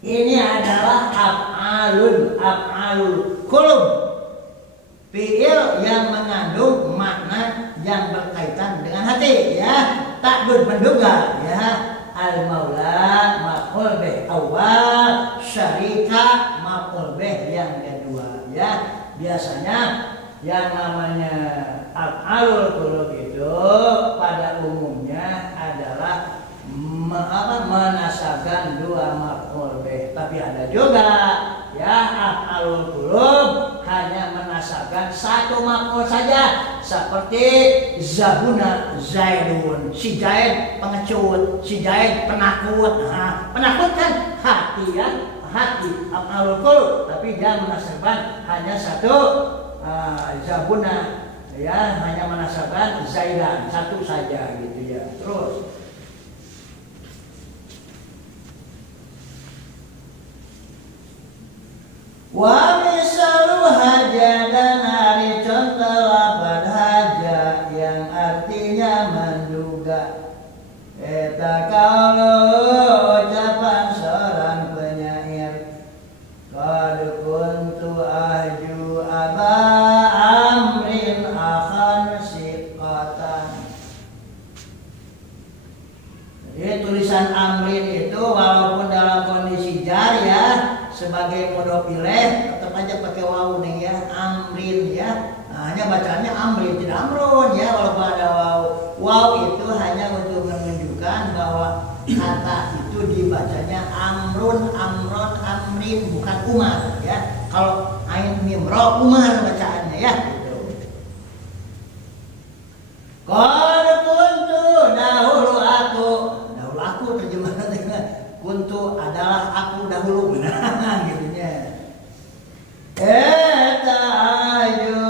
ini adalah af'alul qulub. Fi'il yang mengandung makna yang berkaitan dengan hati, ya. Ta'dud menduga ya. Al-maula maf'ul bih awal, syarika maf'ul bih yang kedua ya. Biasanya yang namanya af'alul qulub itu pada umumnya adalah menasabkan dua maf'ul bih, tapi ada juga ya af'alul qulub hanya menasabkan satu maf'ul saja, seperti zabuna zaidun, si Zaid pengecut, si Zaid penakut. Nah, penakut kan hati ya, hati af'alul qulub, tapi dia menasabkan hanya satu zabuna ya, hanya menasabkan zaidan satu saja gitu ya. Terus wa misalu haja dan hari contoh lafaz haja yang artinya menduga. Eta kalau ucapan seorang penyair, qad kuntu ahju aba amrin akhan siqatan. Jadi tulisan amrin itu walaupun dalam kondisi jar ya, sebagai modal pilih tetap aja pakai wawu nih ya, amrin ya. Nah, hanya bacanya amrin tidak amrun ya, walaupun ada wawu. Wawu itu hanya untuk menunjukkan bahwa kata itu dibacanya amrun, amron, amrin, bukan umar ya. Kalau ain mim ra umar bacaannya ya gitu. Qad kuntu dahulu aku terjemahannya kuntu adalah aku dahulu, nah gitunya. Eta aju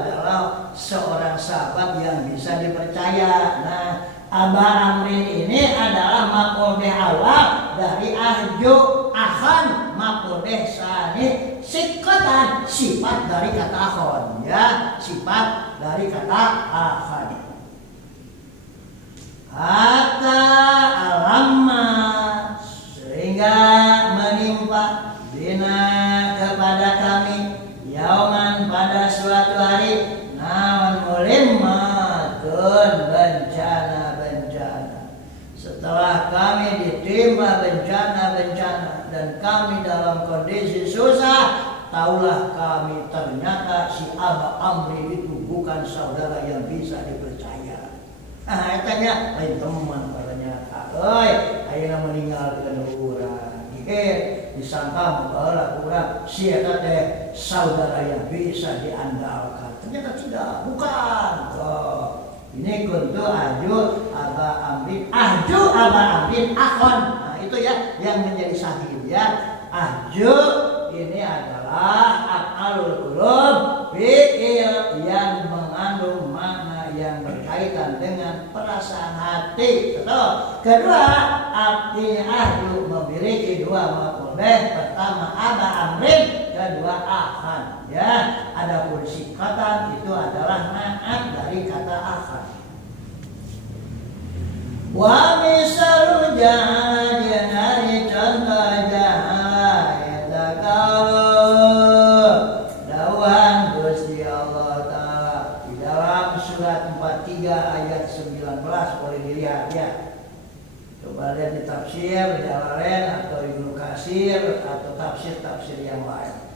adalah seorang sahabat yang bisa dipercaya. Nah, Aba Amrin ini adalah maf'ul bih awal dari ahju, akhan maf'ul bih tsani, siqatan sifat dari kata akhon, ya, sifat dari kata akhan. Hatta alamma sehingga menimpa bina kepada kami yauman pada suatu hari naon mulimmatun bencana. Setelah kami ditimpa bencana dan kami dalam kondisi susah, taulah kami ternyata si Aba Amri itu bukan saudara yang bisa dipercaya. Tanya lain teman ternyata, ayeuna meninggalkeun urang, disangka baheula urang si eta teh saudara yang bisa diandalkan. Ternyata tidak, bukan. Ini kuntu ahju Aba Amrin akhon. Nah, itu ya yang menjadi sahih ya. Ahju ini adalah af'alul qulub fi'il yang mengandung makna yang berkaitan dengan perasaan hati. Kedua, artinya ahju memiliki dua maf'ul bih. Pertama Aba Amrin, kedua akhan. Ya, adapun sikatan itu adalah ma'an dari kata akhan. Wa misalu jahala jenari contoh jahala eta kalau dauhan Gusti Allah Ta'ala di dalam surat 43 ayat 19 boleh dilihat ya. Coba lihat di tafsir Jalalain atau Ibnu Katsir atau tafsir-tafsir yang lain.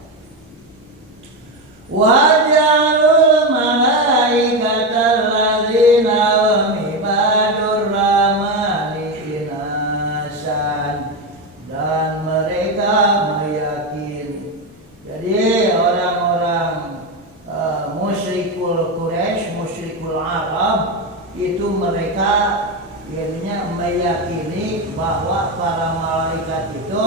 Wajalul malaikatal ladzina hum ibadur rahmani inasan, dan mereka meyakini. Jadi orang-orang musyrikul Quraisy, musyrikul Arab itu mereka akhirnya meyakini bahwa para malaikat itu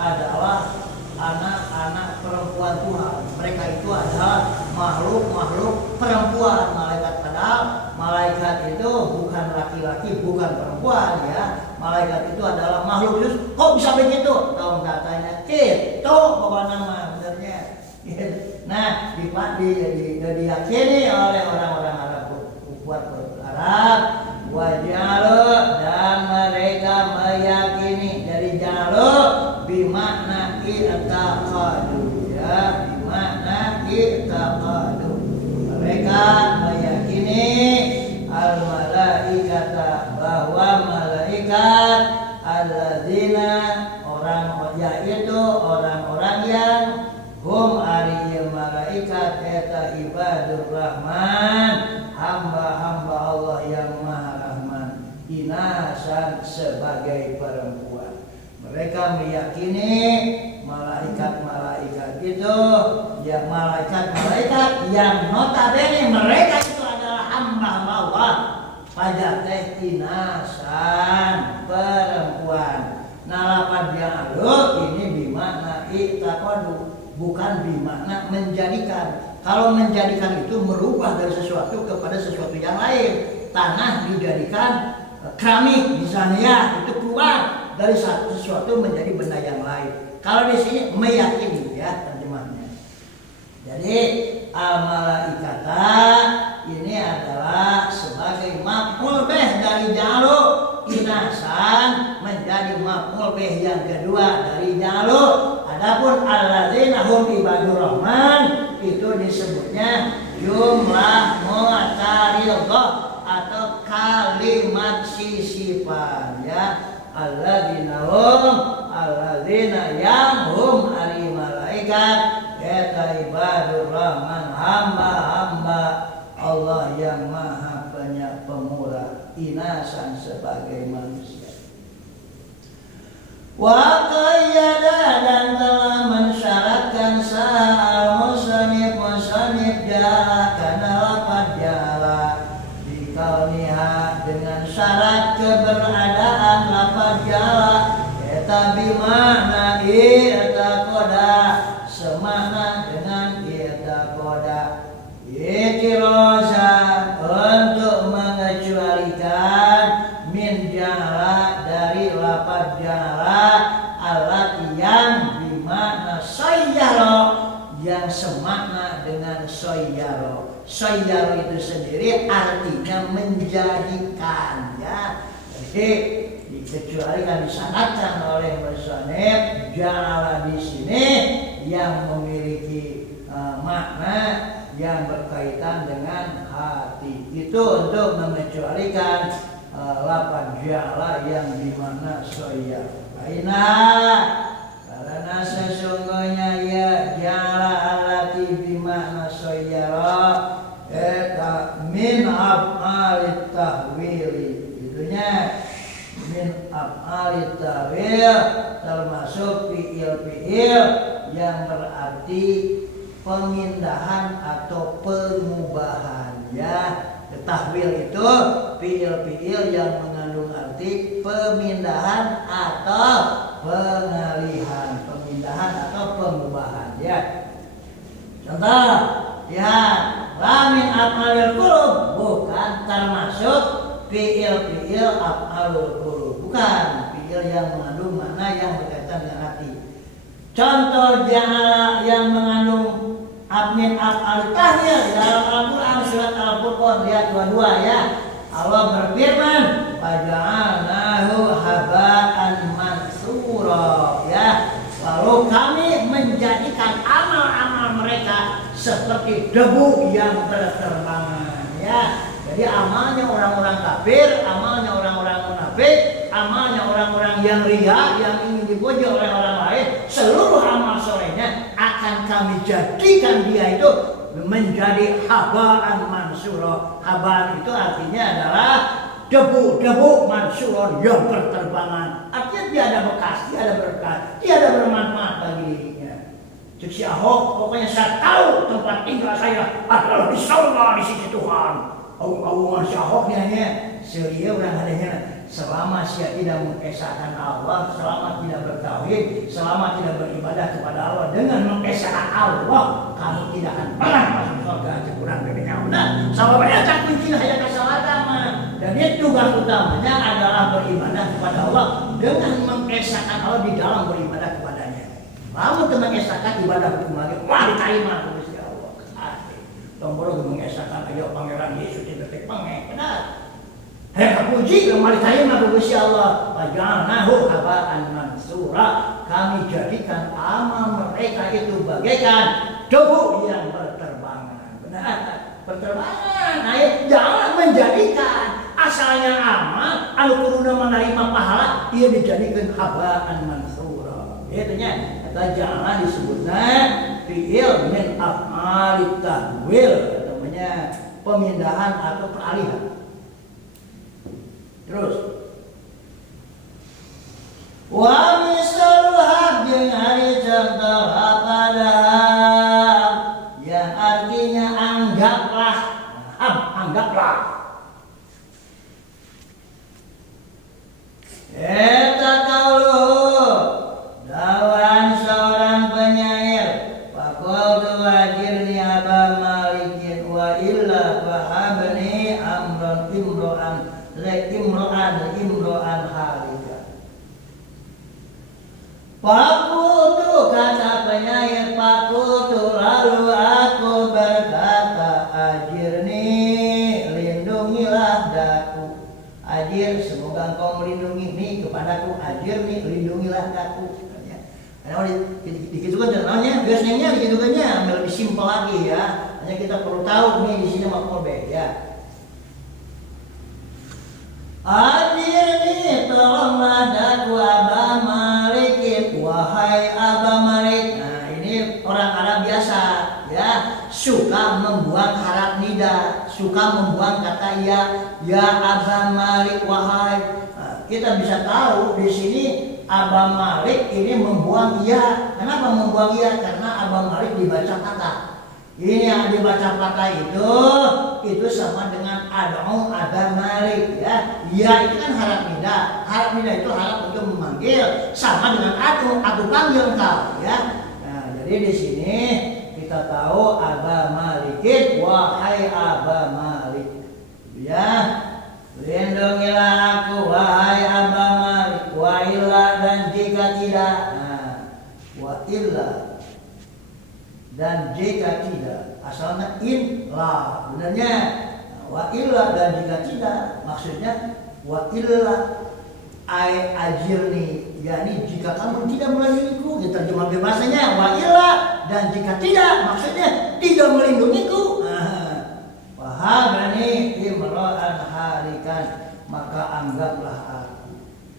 adalah anak-anak perempuan Tuhan. Mereka itu adalah makhluk-makhluk perempuan. Malaikat, padahal malaikat itu bukan laki-laki, bukan perempuan ya. Malaikat itu adalah makhluk khusus. Kok bisa begitu? Tahu katanya itu pokoknya mah benernya. Nah, diyakini oleh orang-orang Arab, kuat Arab. Wajalu, dan mereka meyakini dari jalu bimakna i'taqadu ya, bimakna i'taqadu. Mereka meyakini al malaikata, bahwa malaikat alladzina yaitu orang-orang yang hum ari malaikat eta ibadur rahman, hamba-hamba Allah yang maha rahman, inasan sebagai perempuan. Mereka meyakini malaikat-malaikat itu ya, malaikat-malaikat yang notabene mereka itu adalah hamba Allah, pada teh inasan perempuan. Nalapan dialog ini bimakna i'taqadu, bukan bimakna menjadikan. Kalau menjadikan itu merubah dari sesuatu kepada sesuatu yang lain. Tanah dijadikan keramik misalnya ya, itu keluar dari sesuatu menjadi benda yang lain. Kalau di sini meyakini ya terjemahnya. Jadi al-malaikata ini adalah sebagai maf'ul bih dari jalu inasan menjadi maf'ul bih yang kedua dari jalu. Adapun alladzina hum ibadur rahman itu disebutnya jumlah mu'taridhah atau kalimat sisifan ya. Alladzina yang hum ari malaikat eta ibadur rahman, hamba-hamba Allah yang maha pemurah, inasan sebagai manusia. Wa qayyada, dan telah mensyaratkan sa'al musannif jala kana lafaz jala dikauniha, dengan syarat keberadaan lafaz jala eta bimana i'taqada, semakna dengan i'taqada. soyar itu sendiri artinya menjadikan, ya. Jadi dikecualikan disyaratkan oleh musannif ja'ala di sini yang memiliki makna yang berkaitan dengan hati. Itu untuk mengecualikan lafaz ja'ala yang dimana soyar. Karena sesungguhnya ya ja'ala allati bimakna soyara eta min af'alit tahwili. Itunya min af'alit tahwil termasuk fi'il yang berarti pemindahan atau pengubahan, ya. Tahwil itu fi'il yang mengandung arti pemindahan atau pengalihan, pemindahan atau pengubahan, ya. Contoh, ya, lamin af'alil qulub bukan termasuk fi'il af'alul qulub, bukan fi'il yang mengandung makna yang berkaitan dengan hati. Contoh ja'ala yang mengandung min af'al tahwil dalam Al-Qur'an surat Al-Furqan ayat 22, ya. Allah berfirman, "Faja'alnahu haba'an mansura," ya. Lalu kami menjadikan amal-amal mereka seperti debu yang berterbangan, ya. Jadi amalnya orang-orang kafir, amalnya orang-orang munafik, amalnya orang-orang yang riya, yang ingin dipuji oleh orang lain, seluruh amal solehnya akan kami jadikan dia itu menjadi habaan mansura. Habaan itu artinya adalah debu mansura yang berterbangan. Artinya tiada bekas, tiada berkat, tiada bermanfaat bagi dirinya. Si Ahok, pokoknya saya tahu tempat tinggal saya adalah di surga, di sisi Tuhan. Awang si Ahoknya ya, seria orang adanya. Selama dia tidak mengesahkan Allah, selama tidak bertauhid, selama tidak beribadah kepada Allah dengan mengesahkan Allah, kamu tidak akan pernah masuk surga sekurang lebihnya. Udah, sama banyak kunci hanya kesalahama. Dan itu tugas utamanya adalah beribadah kepada Allah dengan mengesahkan Allah di dalam beribadah kepadanya. Kamu mengesahkan ibadah hukum lagi, wah diterima Gusti Allah. Tombol mengesahkan ayo Pangeran Yesus detik penge, benar. Puji kembali terima Gusti Allah. Faja'alnahu haba'an mansura. Kami jadikan amal mereka itu bagaikan debu yang berterbangan. Benar, berterbangan. Nah, jangan menjadikan asalnya amal anu kuruna menerima pahala ia dijadikan haba'an mansura. Itunya kata jangan disebutnya fi'il min af'alit tahwil, namanya pemindahan atau peralihan. Terus wa misaluha jeung ari contoh apadah yang artinya anggaplah, anggaplah. Eta kauluhu dawan seorang penyair, faqultu wajirni aba malikin wa illa fahabni amran imro'an imro'an halika. Pakutu kata penyair, pakutu lalu aku berkata, ajirni lindungilah daku. Ajir semoga engkau melindungi ini kepadaku, ajirni lindungilah daku. Karena dikitukan namanya, biasanya dikitukannya lebih simpel lagi, ya. Hanya kita perlu tahu nih di sini maf'ul bih, ya. Ajirni tolonglah daku Aba Malikin, wahai Aba Malik. Nah ini orang Arab biasa, ya, suka membuang harap nida, suka membuang kata ya Aba Malik, wahai. Nah, kita bisa tahu di sini Aba Malik ini membuang ya. Kenapa membuang ya? Karena Aba Malik dibaca kata. Ini yang dibaca kata itu sama dengan ad'u Aba Malik, ya. Ya itu kan harap nida. Harap nida itu harap untuk memanggil, sama dengan aku panggil kau, ya. Nah, jadi di sini kita tahu Aba Malikin, wahai Aba Malik. Ya, lindungilah aku wahai Aba Malik, wa illa dan jika tidak. Nah, wa illa dan jika tidak, asalnya in la benarnya. Wa illa dan jika tidak maksudnya wa illa ai ajirni, yakni jika kamu tidak melindungiku, kita terjemah bahasanya wa illa dan jika tidak maksudnya tidak melindungiku. Wahabani imra'an halikan, maka anggaplah aku.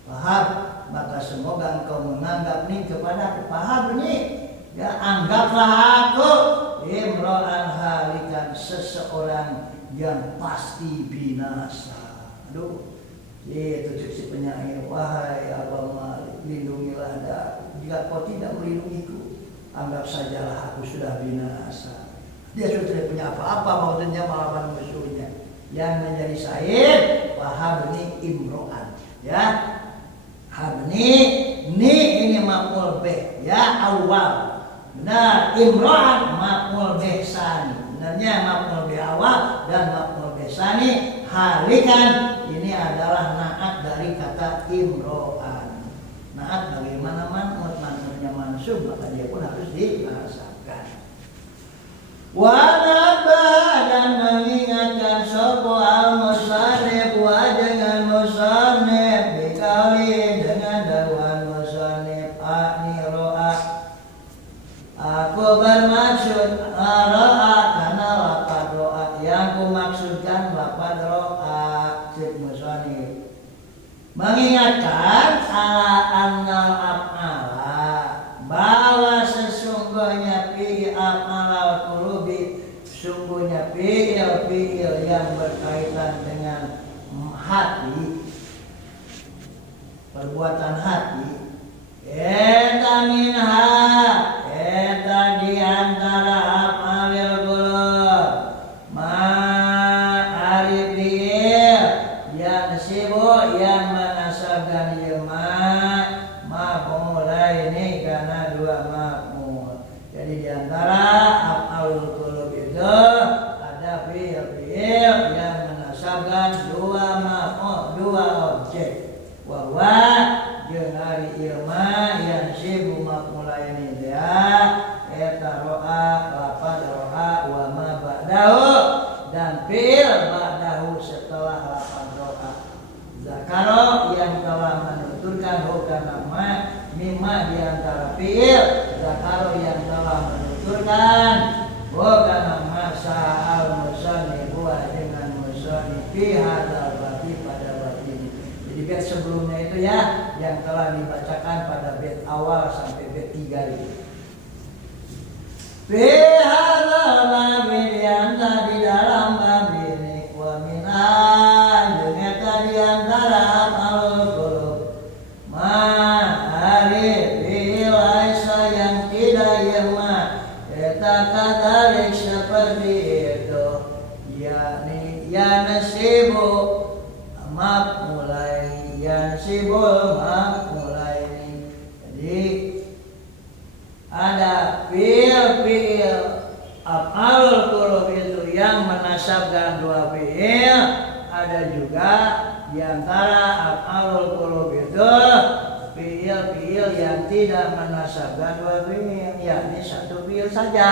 Wahab, maka semoga engkau menganggap nih kepada aku. Wahab nih, ya anggaplah aku imra'an halikan, seseorang yang pasti binasa. Aduh, itu si penyair, wahai Abah Malik, lindungilah aku. Jika kau tidak melindungiku, anggap sajalah aku sudah binasa. Dia sudah tidak punya apa-apa, maksudnya melawan musuhnya. Yang menjadi sahid, wahabni imro'an. Ya, habni, ini maf'ul bih, ya awal. Benar, imro'an maf'ul bih sani. Benarnya maf'ul bih awal dan maf'ul bih sani. Halikan, ini adalah naat dari kata imro'an. Naat bagaimana man'utnya mansub, maka dia pun harus dibahasakan. Wanabah dan mengingatkan sopo al-musannif wa dengan musannif bikali dengan dakwaan musannif ani ro'a. Aku bermaksud ro'a karena lapad ro'a, yang ku maksudkan lapad ro'a cik musannif mengingatkan ala annal af'ala, bahwa sesungguhnya fi af'ala qulubi, sungguhnya fi'il yang berkaitan dengan hati, perbuatan hati, eta minha, eta diantara af'alil qulub, ma'arif fi'il yang sibuk yang menasabkan mulai ini karena dua maf'ul. Jadi diantara af'alul qulub itu ada fi'il yang menasabkan dua maf'ul, dua objek. Wa jeung ari ilma yang sibu maf'ulaini dia eta ro'a, lafaz ro'a wa ma ba'dahu, dan fi'il ba'dahu setelah lafaz ro'a. Zakaro yang telah menuturkan hukana mimma diantara fi'il, zakaro yang telah menuturkan hukana masa al-musannif dengan musannif fi hadzal babi pada bab ini. Jadi bait sebelumnya itu ya yang telah dibacakan pada bait awal sampai bait 3 itu. Fi hadzal babi yang di dalam bab ini wa min di antara af'alul qulub ma'arif fi'il aisa yang tidak yema, eta kadalik seperti itu, yakni yansibu maf'ulai, yansibul maf'ulaini. Jadi ada fi'il af'alul qulub itu yang menasabkan dua fi'il, ada juga diantara af'alul qulub itu fi'il yang tidak menasabkan dua fi'il, yakni satu fi'il saja.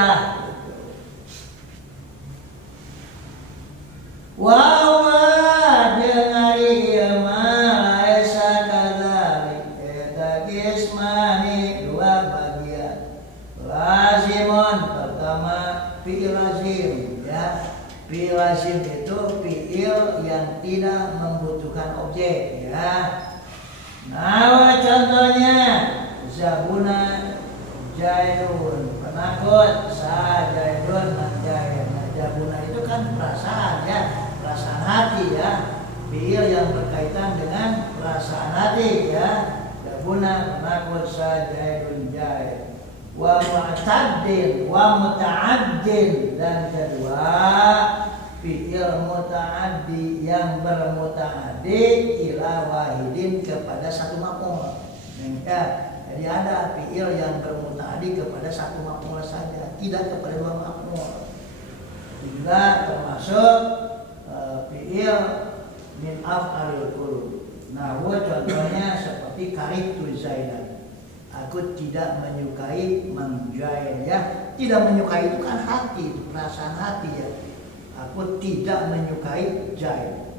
Wa huwa denari ilma laisa kadzalik, eta qismani dua bagian. Lazimun pertama fi'il lazim, ya. Fi'il lazim itu fi'il yang tidak membutuhkan objek, ya. Nah, contohnya zabuna jaidun, penakut sa jaidun jaid. Nah, zabuna itu kan perasaan, ya, perasaan hati, ya. Fi'il yang berkaitan dengan perasaan hati, ya. Zabuna penakut sa jaidun jaid. Wa mu'taddin wa muta'addin, dan kedua fi'il muta'addi yang bermuta'addi ila wahidin kepada satu maf'ul. Ya, jadi ada fi'il yang bermuta'addi kepada satu maf'ul saja, tidak kepada dua maf'ul. Juga termasuk fi'il min af'alil qulub. Nah, contohnya seperti karihtu Zaidan. Aku tidak menyukai Mang Zaid, ya. Tidak menyukai itu kan hati, perasaan hati ya. Aku tidak menyukai Zaid.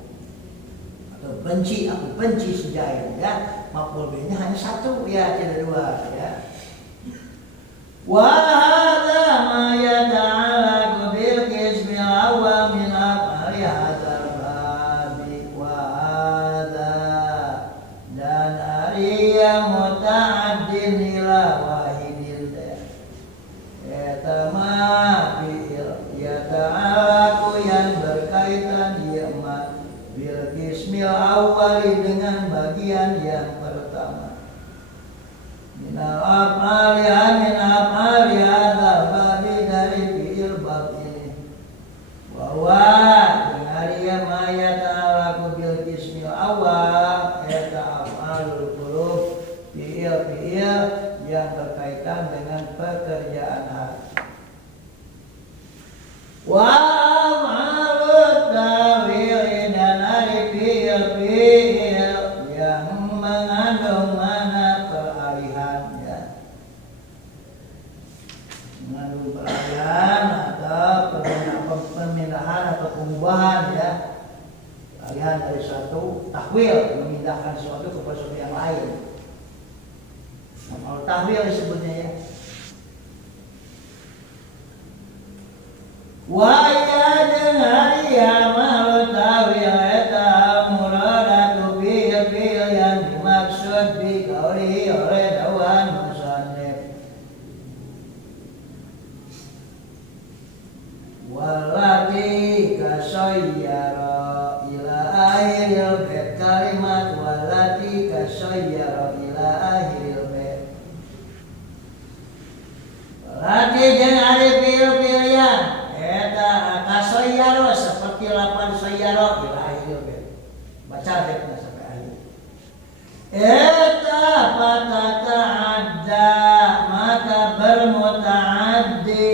Atau benci, aku benci si Zaid ya. Maf'ul bihnya hanya satu ya, tidak dua ya. Wa hadza ma yata'allaqu bil qismil awwal min af'ali hadzal babi wa hadza dan ariya muta'addin ila wahidil yatama bil yata'allaqu yang berkaitan yama bil qismil awwali dengan bagian yang pertama. Minal af'ali min af'ali hadzal babi dari fi'il bab ini. Wa huwa dengan ma yata'allaqu bil qismil awwal eta af'alul qulub fi'il yang berkaitan dengan pekerjaan hati. Wa ma'rut tawil dan ari fi'il yang mengandung mana peralihan ya. Mengandung peralihan atau pemindahan atau pengubahan ya. Peralihan dari suatu tahwil, memindahkan sesuatu kepada sesuatu yang lain. Nah, kalau tahwil disebutnya ya. Wa ya dengan ya mau tawil eta muradatu fi'il yang dimaksud bi qauli oleh dawan musannif. Walati kasayyara ila akhiril bait kalimat walati kasayyara ila akhiril bait. Walati jeung ari fi'il-fi'il kasoyaro seperti lapan soyaro ila akhir baca baitnya sampai akhir. Eta pata'adda maka bermutaaddi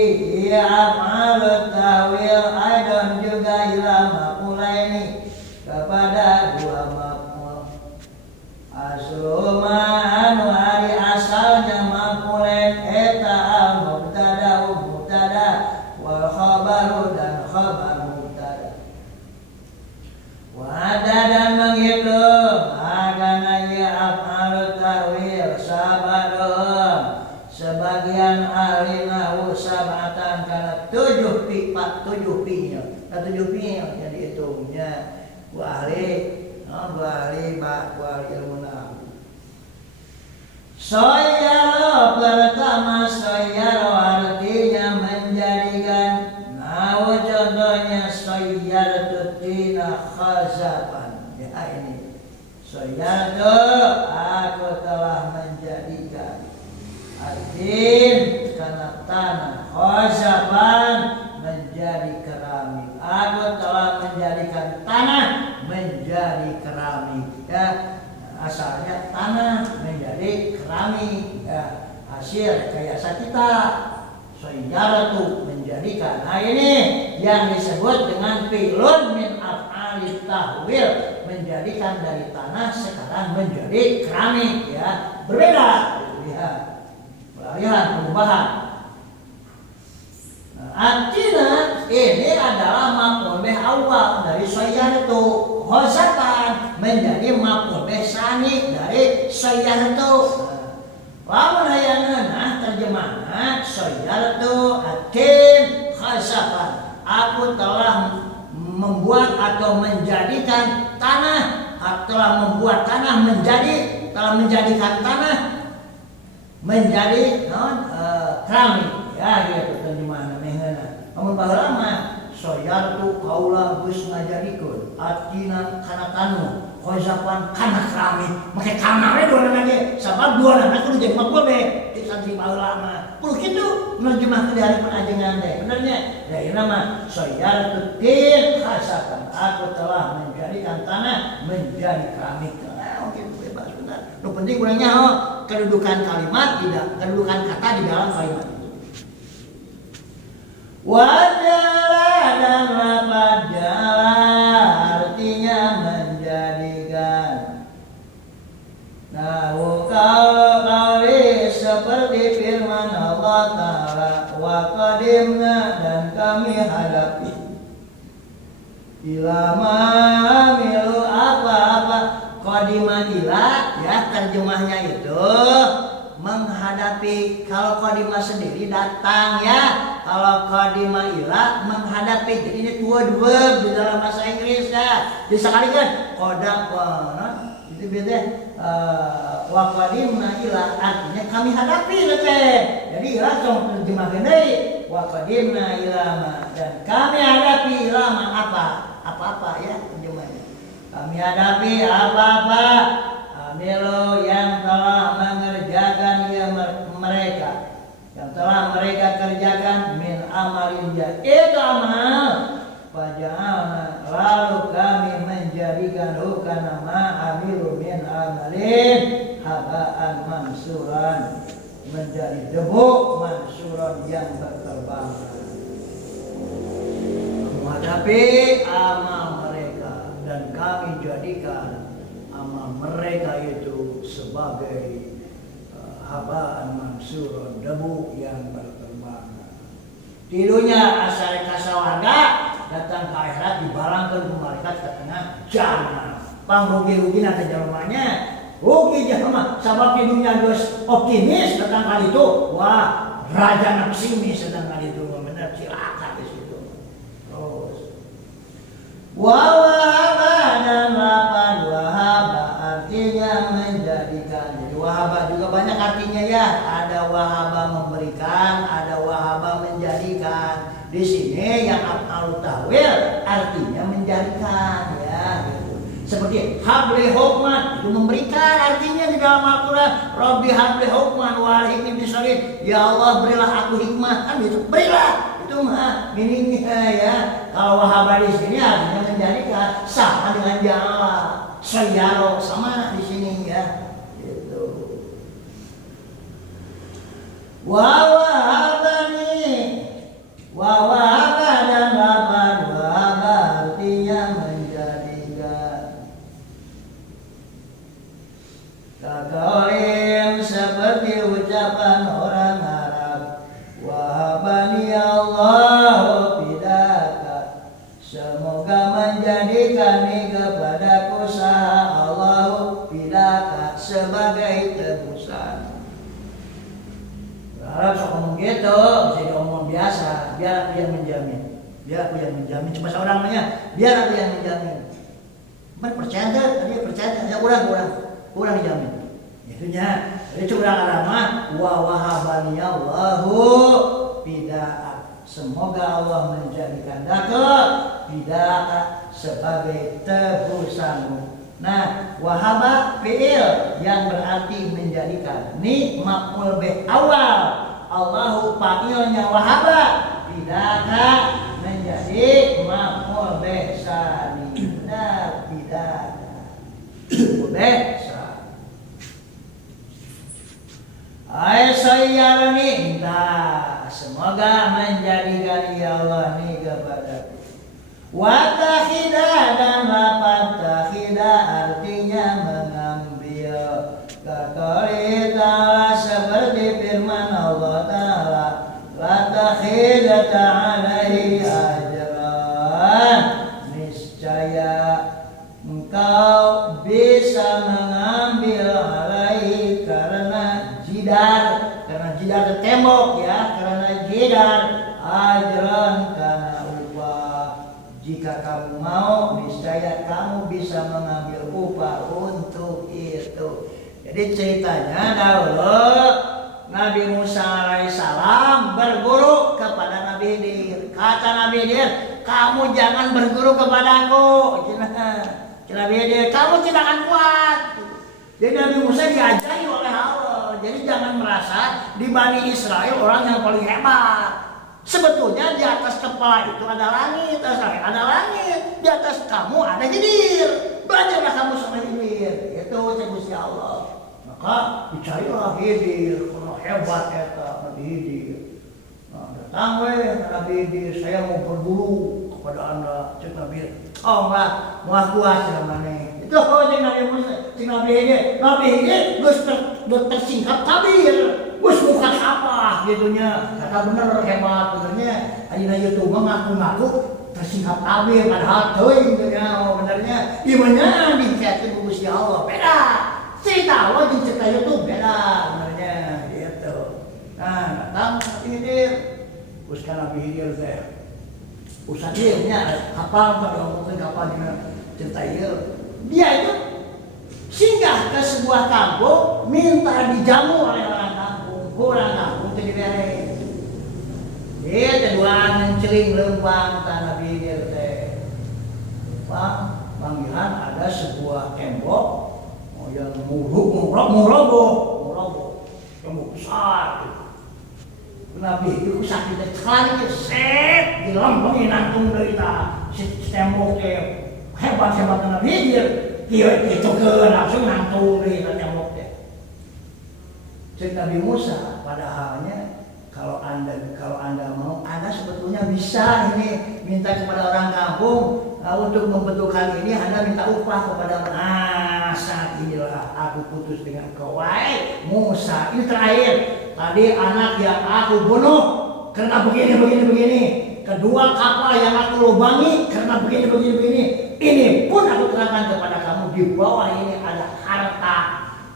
ya af'al tawil aidan juga ila maf'ulaini kepada dua maf'ul. Asluma anu hari asalnya maf'ulain eta al-mubtada wal khabaru dan khabar mubtada. Wa ada dan menghitung agana ya af'al tawil sabadun sebagian ahli nahwu sab'atan kana 7 pi-nya. 7 pi-nya yang dihitungnya bu ahli ilmu nahwu. Soyaro pertama soyaro artinya menjadikan. Nah contohnya soyartu tina khazaban. Ya ini soyartu aku telah menjadikan artin karena tanah khazaban menjadi keramik. Aku telah menjadikan tanah menjadi keramik ya. Asalnya tanah menjadi keramik ya, hasil rekayasa kita soyaratu menjadikan. Nah ini yang disebut dengan fi'lun min af'alit tahwil, menjadikan dari tanah sekarang menjadi keramik ya, berbeda peralihan perubahan. Nah, artinya ini adalah maf'ul bih awal dari soyaratu khosatan menjadi maf'ul bih tsani dari soyaratu. Lamun hayangeunah terjemahan soyartu atin khasafan. Aku telah membuat atau menjadikan tanah, telah membuat tanah telah menjadikan tanah menjadi keramik. Ya gitu terjemahan mehena. Amun baheula mah soyartu kaula geus ngajadikeun atina kana tanu khazafan kana keramik. Make kana we dua lagi sabab dua lagi kudu jeung maf'ul be di santri baheula mah. Kudu kitu nerjemahkeun dari panajengan teh. Benernya. Ya ieu mah soyartu tin khazafan. Aku telah menjadikan tanah menjadi keramik. Oke bebas benar. Nu penting urang nyaho kedudukan kalimat tidak kedudukan kata di dalam kalimat itu. Wajala dan lapad jala artinya menjadikan. Nah kalau kali seperti firman Allah Ta'ala wa ilama milu apa-apa qadima ila ya terjemahnya itu menghadapi. Kalau qadima sendiri datang ya, kalau qadima ila menghadapi. Jadi ini dua-dua di dalam bahasa Inggris ya disakalikan qadam itu beda wa qadimna ila artinya kami hadapi teh. Jadi ila cuma terjemahkeun deui wa qadimna ila ma dan kami hadapi ila ma apa-apa ya terjemahnya. Kami hadapi apa-apa amilu yang telah mengerjakan ya mereka, yang telah mereka kerjakan min amalin itu amal faja'alna lalu kami menjadikan hukana ma'amilu min amalin haba'an mansuran menjadi debu mansuran yang berterbangan. Menghadapi amal mereka dan kami jadikan amal mereka itu sebagai haba'an mansuran debu yang berterbangan. Tidunya asal kasawarga datang ke akhirat dibalangkeun ku malaikat ka tengah jahanam. Pangrugi-rugi nanti jelmanya rugi jelema sabab di dunia geus optimis datang kali itu wah raja pesimis datang kali itu bener cilaka di situ. Terus wahaba dan lapan wahaba artinya menjadikan. Jadi wahaba juga banyak artinya ya. Ada wahaba memberikan, ada wahaba menjadikan. Di sini yang af'alu tahwil artinya menjadikan ya gitu. Seperti habli hukman itu memberikan artinya di dalam Al-Qur'an. Rabbi habli hukman wa alhikni bisolih. Ya Allah berilah aku hikmah kan gitu. Berilah itu mah minimnya ya. Kalau wahaba di sini artinya menjadikan sama dengan ja'ala. Sayyaro sama di sini ya. Gitu. Wa wahabani wahaba dan lapan wahaba artinya menjadikan. Kakalim seperti ucapan orang Arab wahabani Allah bidaka semoga menjadikan kepadaku sah Allah bidaka sebagai tebusan. Arab sok ngomong gitu, bisa ngomong biasa, biar aku yang menjamin. Biar aku yang menjamin, cuma seorang namanya, biar aku yang menjamin. Man percaya enggak? Dia percaya, ya kurang dijamin. Itunya, jadi curang arama wa wahabani Allahu bida'at. Semoga Allah menjadikan bida'at sebagai tebusanmu. Nah, wahaba fi'il yang berarti menjadikan. Ini maf'ul bih awal. Allahu fa'ilnya wahaba. Bidaka menjadi maf'ul bih tsani. Nah, bidaka. Maf'ul bih tsani. Ay sayyarni entah. Semoga menjadikan ya Allah ni kepadaku. Watakhida dan lapan takhida artinya mengambil. Kaqali ta'ala seperti firman Allah Ta'ala watakhida ta'alaihi ajran. Niscaya engkau bisa mengambil alaihi karena jidar tembok ya, karena jidar ajran karena jika kamu mau, niscaya kamu bisa mengambil upah untuk itu. Jadi ceritanya dahulu Nabi Musa alaihissalam berguru kepada Nabi Khidir. Kata Nabi Khidir, kamu jangan berguru kepadaku. Nabi Khidir, kamu tidak akan kuat. Jadi Nabi Musa diajari oleh Allah. Jadi jangan merasa di Bani Israel orang yang paling hebat. Sebetulnya di atas kepala itu ada langit, ada langit. Di atas kamu ada Khidir. Belajarlah kamu sama Khidir. Itu Gusti Allah. Maka dicarilah Khidir. Karena hebat eta Nabi Khidir. Nah, datang Nabi Khidir, saya mau berburu kepada anda. Cek Nabi Khidir, tolonglah muah kuat namanya. Itu cek Nabi Musa, cek Nabi Khidir. Nabi Khidir geus tersingkap tabir. Wes bukan apa gitunya, kata bener hebat benernya. Adina itu mengaku-ngaku tersingkap kabeh padahal teuing teh nya benernya ieu nya dicetkeun ku Gusti Allah beda. Cerita Allah jeung cerita YouTube beda benernya gitu. Nah, datang Hidir. Terus kan Nabi Hidir teh. Usah dia nya kapal pada ngomongkeun kapal dina cerita ieu. Dia itu singgah ke sebuah kampung minta dijamu oleh orang kampung. Kurang kampung teh dibere. Dia keduaan menceling lempang tanah Hidir teh. Pak, panggilan ada sebuah tembok yang muroboh, tembok besar. Nabi itu sakit sekali, set dilompongin nantung dari si tembok teh hebat Nabi Hidir. Dia itu ke langsung nantung dari tembok teh. Cerita Nabi Musa padahalnya. Kalau anda mau, anda sebetulnya bisa ini minta kepada orang kampung untuk membentuk kali ini anda minta upah kepada saat inilah aku putus dengan kau wahai Musa. Ini terakhir tadi anak yang aku bunuh karena begini. Kedua kapal yang aku lubangi karena begini. Ini pun aku terangkan kepada kamu, di bawah ini ada harta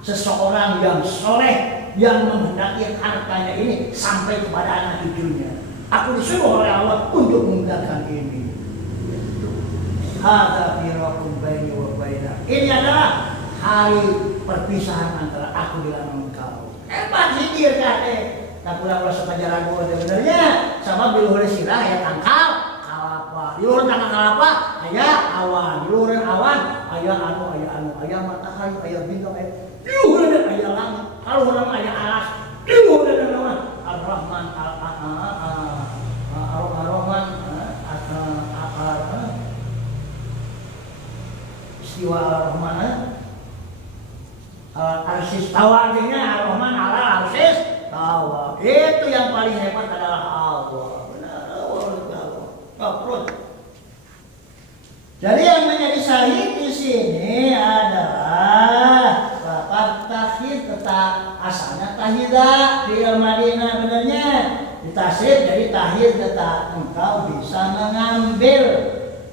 seseorang yang soleh yang menghendaki hartanya ini sampai kepada anak cucunya. Aku disuruh oleh Allah untuk meninggalkan ini. Hadza firaqun baini wa baina. Ini adalah hari perpisahan antara aku dengan engkau. Hebat Hidir kate. Tak kurang rasa pelajaran gua sebenarnya. Sama di luhur sirah aya tangkal kalapa. Di luhur tangkal kalapa aya awan. Di luhur awan aya anu, aya matahari, aya bintang, di luhur aya langit. Kalau nama aya alas, di luhur nama Ar-Rahman Ar-Rahman istiwa Ar-Rahman Al-Arsis tawa artinya Ar-Rahman Al-Arsis tawa. Itu yang paling hebat adalah Allah. Benar Allah. Jadi yang menjadi syahid di sini adalah lafaz tahid, tetap asalnya tahidah di Madinah benernya. Ditasrif dari tahid tetap engkau bisa mengambil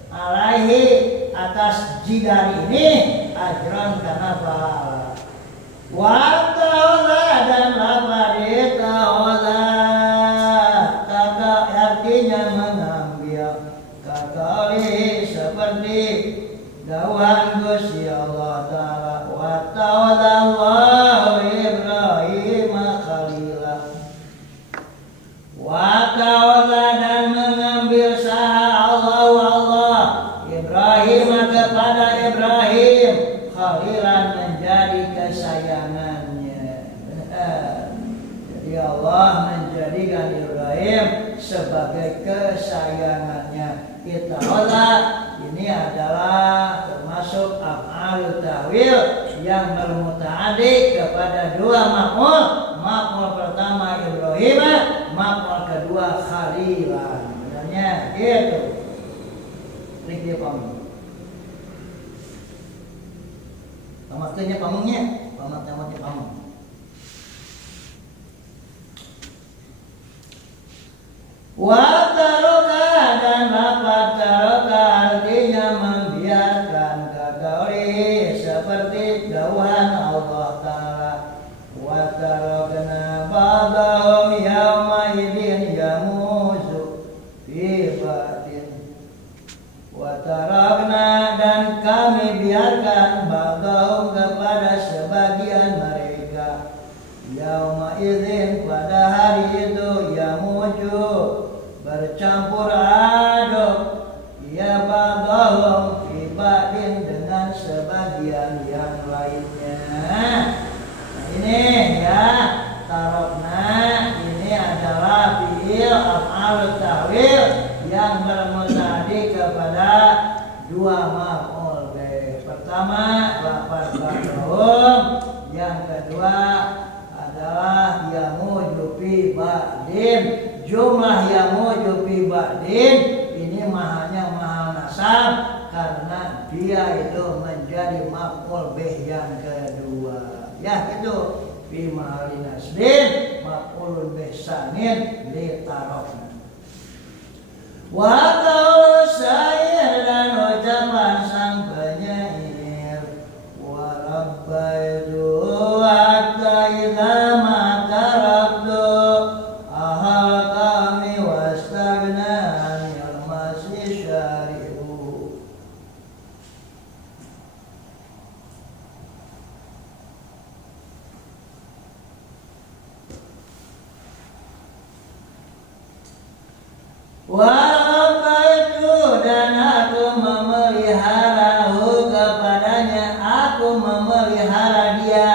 alaihi atas jidar ini ajran karena pahala. Wa ta'ala dan lafaz ta'ala kata artinya mengambil kali seperti dawan Gusti Allah Ta'ala wa ta'ala Ibrahim khalilah wa ta'ala dan mengambil saha Allah Ibrahim kepada Ibrahim khalilan menjadi kesayangannya. Jadi Allah menjadikan Ibrahim sebagai kesayangannya. Ittakhadha ini adalah termasuk af'al tawil yang bermutaaddi kepada dua maf'ul. Maf'ul pertama Ibrahim, maf'ul kedua khalilan. Benarnya gitu. Klik dia pamung. Pamatnya pamungnya, pamatnya pamung. Wa taroka dan lafaz taroka artinya membiarkan kagauli seperti dauhan Allah Ta'ala. Wa tarokna ba'dahum yawma idin yamuzu fi ba'din. Wa tarokna dan kami biarkan ba'dahum kepada sebagian mereka yawma idin pada hari itu yamuju bercampur aduk ya ba'dahum fi ba'din dengan sebagian yang lainnya. Nah ini ya tarokna ini adalah fi'il af'al tawil yang bermuta'addi kepada dua maf'ul. Pertama lafaz ba'dahum, yang kedua adalah yamuju fi ba'din. Jumlah yamuju fi ba'din ini mahalnya mahal nasab karena dia itu menjadi maf'ul bih yang kedua. Ya itu fi mahali nasbin maf'ulun bih sanin li tarokna. Wa ta'ala Wabaitu dan aku memeliharahu kepadanya, aku memelihara dia.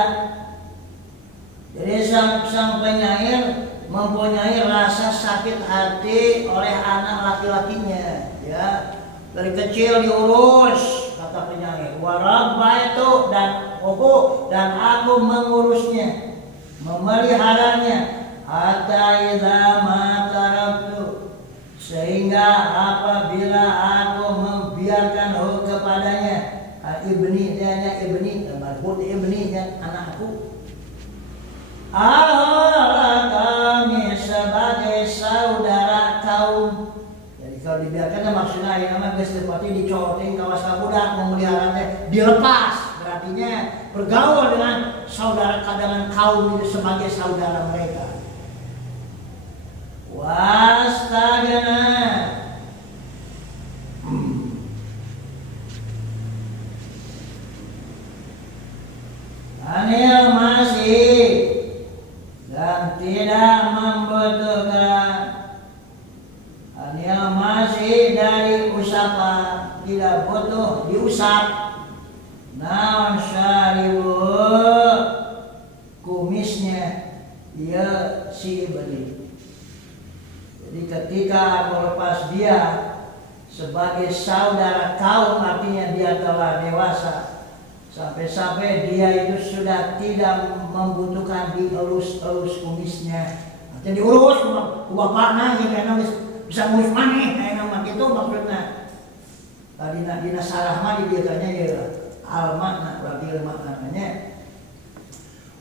Jadi sang penyair mempunyai rasa sakit hati oleh anak laki-lakinya, ya. Dari kecil diurus, kata penyair. Warabaitu dan aku mengurusnya, memeliharanya. Hatta idza ma taraktu, sehingga apabila aku membiarkan kepadanya, ibni dianya ibni, marbut ibninya anakku. Kami sebagai saudara kaum. Jadi kalau dibiarkan maksudnya yang nama geus seperti dicoting kawas kabudak memeliharanya dilepas, berartinya bergaul dengan saudara dengan kaum itu sebagai saudara mereka. Wastagna anil masih dan tidak membutuhkan anil masih dari usapan, tidak butuh diusap. Naon syaribu kumisnya ia si beli. Jadi ketika aku lepas dia sebagai saudara kaum, artinya dia telah dewasa, sampai-sampai dia itu sudah tidak membutuhkan dielus-elus kumisnya. Artinya diurus bapaknya, ya karena bisa ngurus maneh, kayak nama gitu maksudnya. Dina sarah mah dibiarkannya ya al-makna, berarti maknanya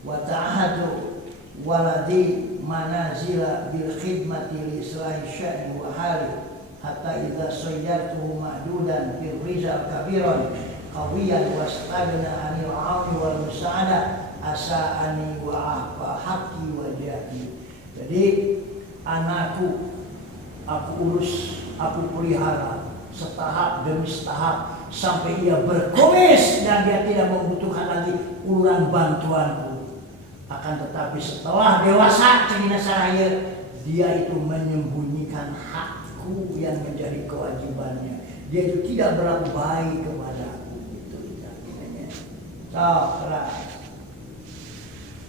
wa ta'ahadu waladi manazila bil khidmati li islahi sya'ni wa hali hatta idza sayyartuhu ma'dudan fil rizal kabiran qawiyan wastagna anil auni wal musa'adah asa'ani wa ahfa haqqi wa jadi. Jadi anakku aku urus, aku pelihara setahap demi setahap sampai ia berkumis dan dia tidak membutuhkan lagi uluran bantuanku. Akan tetapi setelah dewasa cerita saya, dia itu menyembunyikan hakku yang menjadi kewajibannya. Dia itu tidak berlaku baik kepadaku. Itu artinya.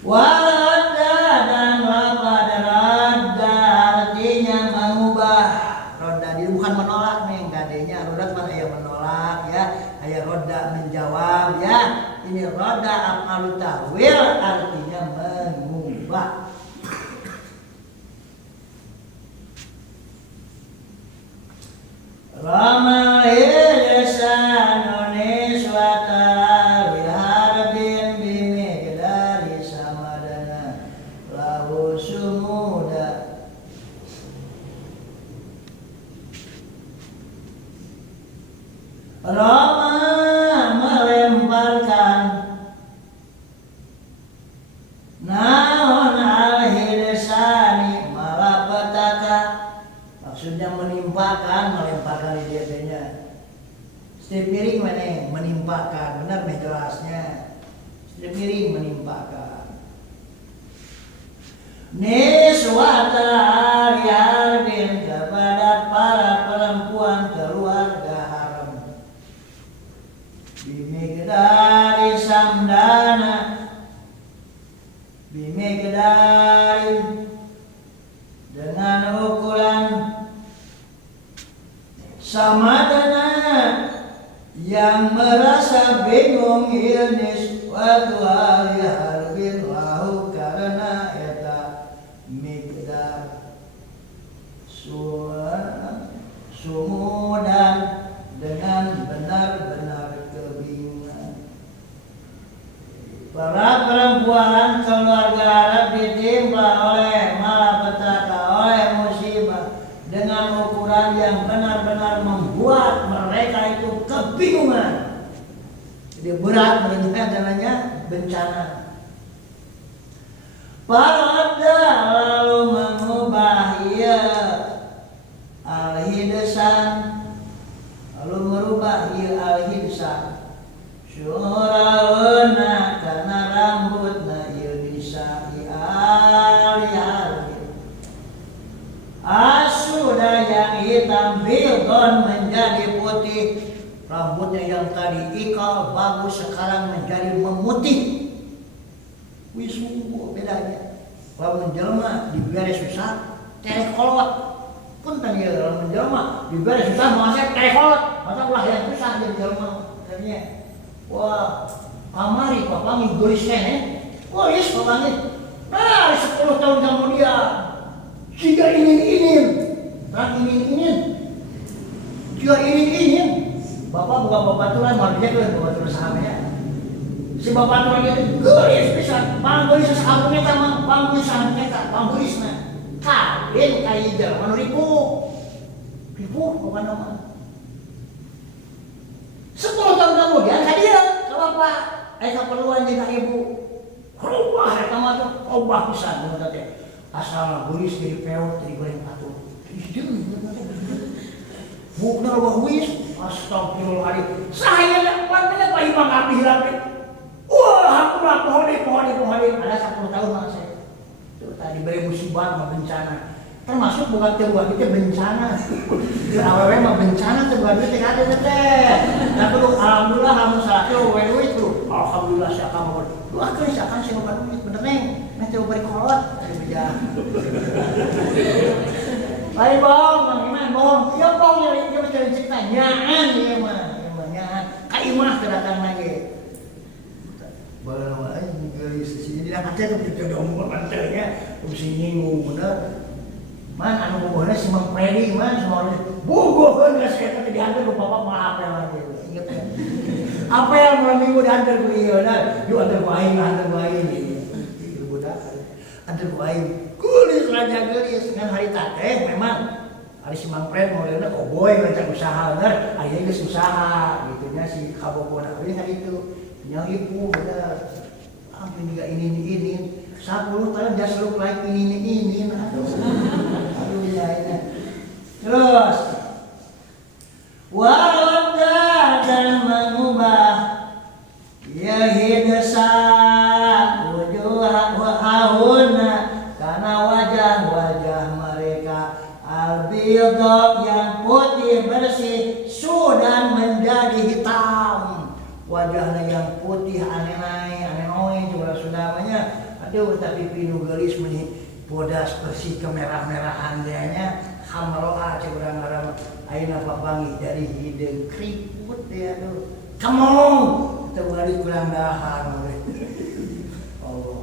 Waradda dan lapad radda artinya mengubah. Rodda dia bukan menolak nih, gadenya rodda kan ayah menolak ya, ayah rodda menjawab ya. Ini roda apalu tahwil artinya mengubah. Ramal lisanuni swata liharbin bimigdari samadana lahu sumuda. Rama melemparkan naon al-hirsani malapetaka, maksudnya menimpakan, melemparkan ide-idenya. Setiap piring mana menimpakan, benar nih jelasnya. Setiap piring menimpakan. Niswata al-harbin kepada para perempuan keluarga haram. Bimigdari samdana, bimigdari dengan ukuran samadana yang merasa bingung ini suatu hari harbin lahu karena eta migdar sumudan dengan benar-benar kebingungan. Para perempuan keluarga Arab ditimpa oleh malapetaka, oleh musibah dengan ukuran yang benar-benar membuat mereka itu kebingungan. Jadi berat menunjukkan adanya bencana. Parada lalu mengubah ia al-hidsan, lalu merubah ia al-hidsan. Syura'una karena rambutna ia bisa ial-ial. Asudah yang Abyadon menjadi putih. Rambutnya yang tadi ikal bagus sekarang menjadi memutih. Wisungguh bedanya. Lamun jelema dibere susah, terek kolot. Punten ieu lamun jelema dibere susah masa terek kolot. Masa ulah yang susah jadi jelema. Katanya, wah, kamari papangi geulis keneh. Geulis papangi. Nah, 10 tahun kemudian jika ingin-ingin, jika ingin-ingin, bapak buka babaturan, malunya tuh babaturan sahamnya. Si babaturan itu gelis bisa, panggelis sahamnya sama panggelis sahamnya, panggelisnya. Kawin kayak jalan ribu apa nama? 10 tahun kemudian hadir ke bapak, keperluan dengan ibu. Rubah ya kamu tuh, rubah pisan bener teh. Asal gelis jadi peot jadi goreng atuh. Bukan rubah wis, astagfirullahaladzim. Saya dapat Pak Imam Abdi Rabi. Wah, aku lah pohon ada 10 tahun mana saya. Tuh tadi beri musibah bencana. Termasuk bukan buat kita bencana. Di awalnya mah bencana tuh bukan kita ada teh. Tapi lu alhamdulillah kamu salah itu. Alhamdulillah saya kamu. Lu akhirnya saya akan sih bukan duit bener neng. Nanti beri kolot dari beja. Lain bohong, gimana bohong? Ya bohong ya dia mencari cerita nyaan dia mah, nyaan. Kaimah kedatang lagi. Bawa aja gelis sini dia kata tuh kita domol pantai terus nyinggung bener. Man anu bobohna si Mang Predi man semua bobohna saya tadi diantar ku bapak maaf ya lagi. Ingat ya. Apa yang malam minggu diantar ku ieu nah, yuk antar ku aing ieu budak. Antar ku aing. Gelis raja gelis dengan hari teh memang hari si Mang Pred modelnya koboy ngajak usaha bener, ayeuna geus usaha gitunya si kabopona we hari itu. Yang ibu bener. Hampir juga ini 10 tahun dia selalu like ini aduh ya. Terus waroda dan mengubah ya hidasa wujuh wahuna karena wajah mereka albiyadh yang putih bersih sudah menjadi hitam. Wajahnya yang putih aneh juga sudah banyak. Aduh tapi pinu gelis meni bodas bersih kemerah-merahan dianya hamroa cek urang ngaran ayeuna papangi dari hideung kriput dia aduh. Come on, kita balik kurang dahar. Allah.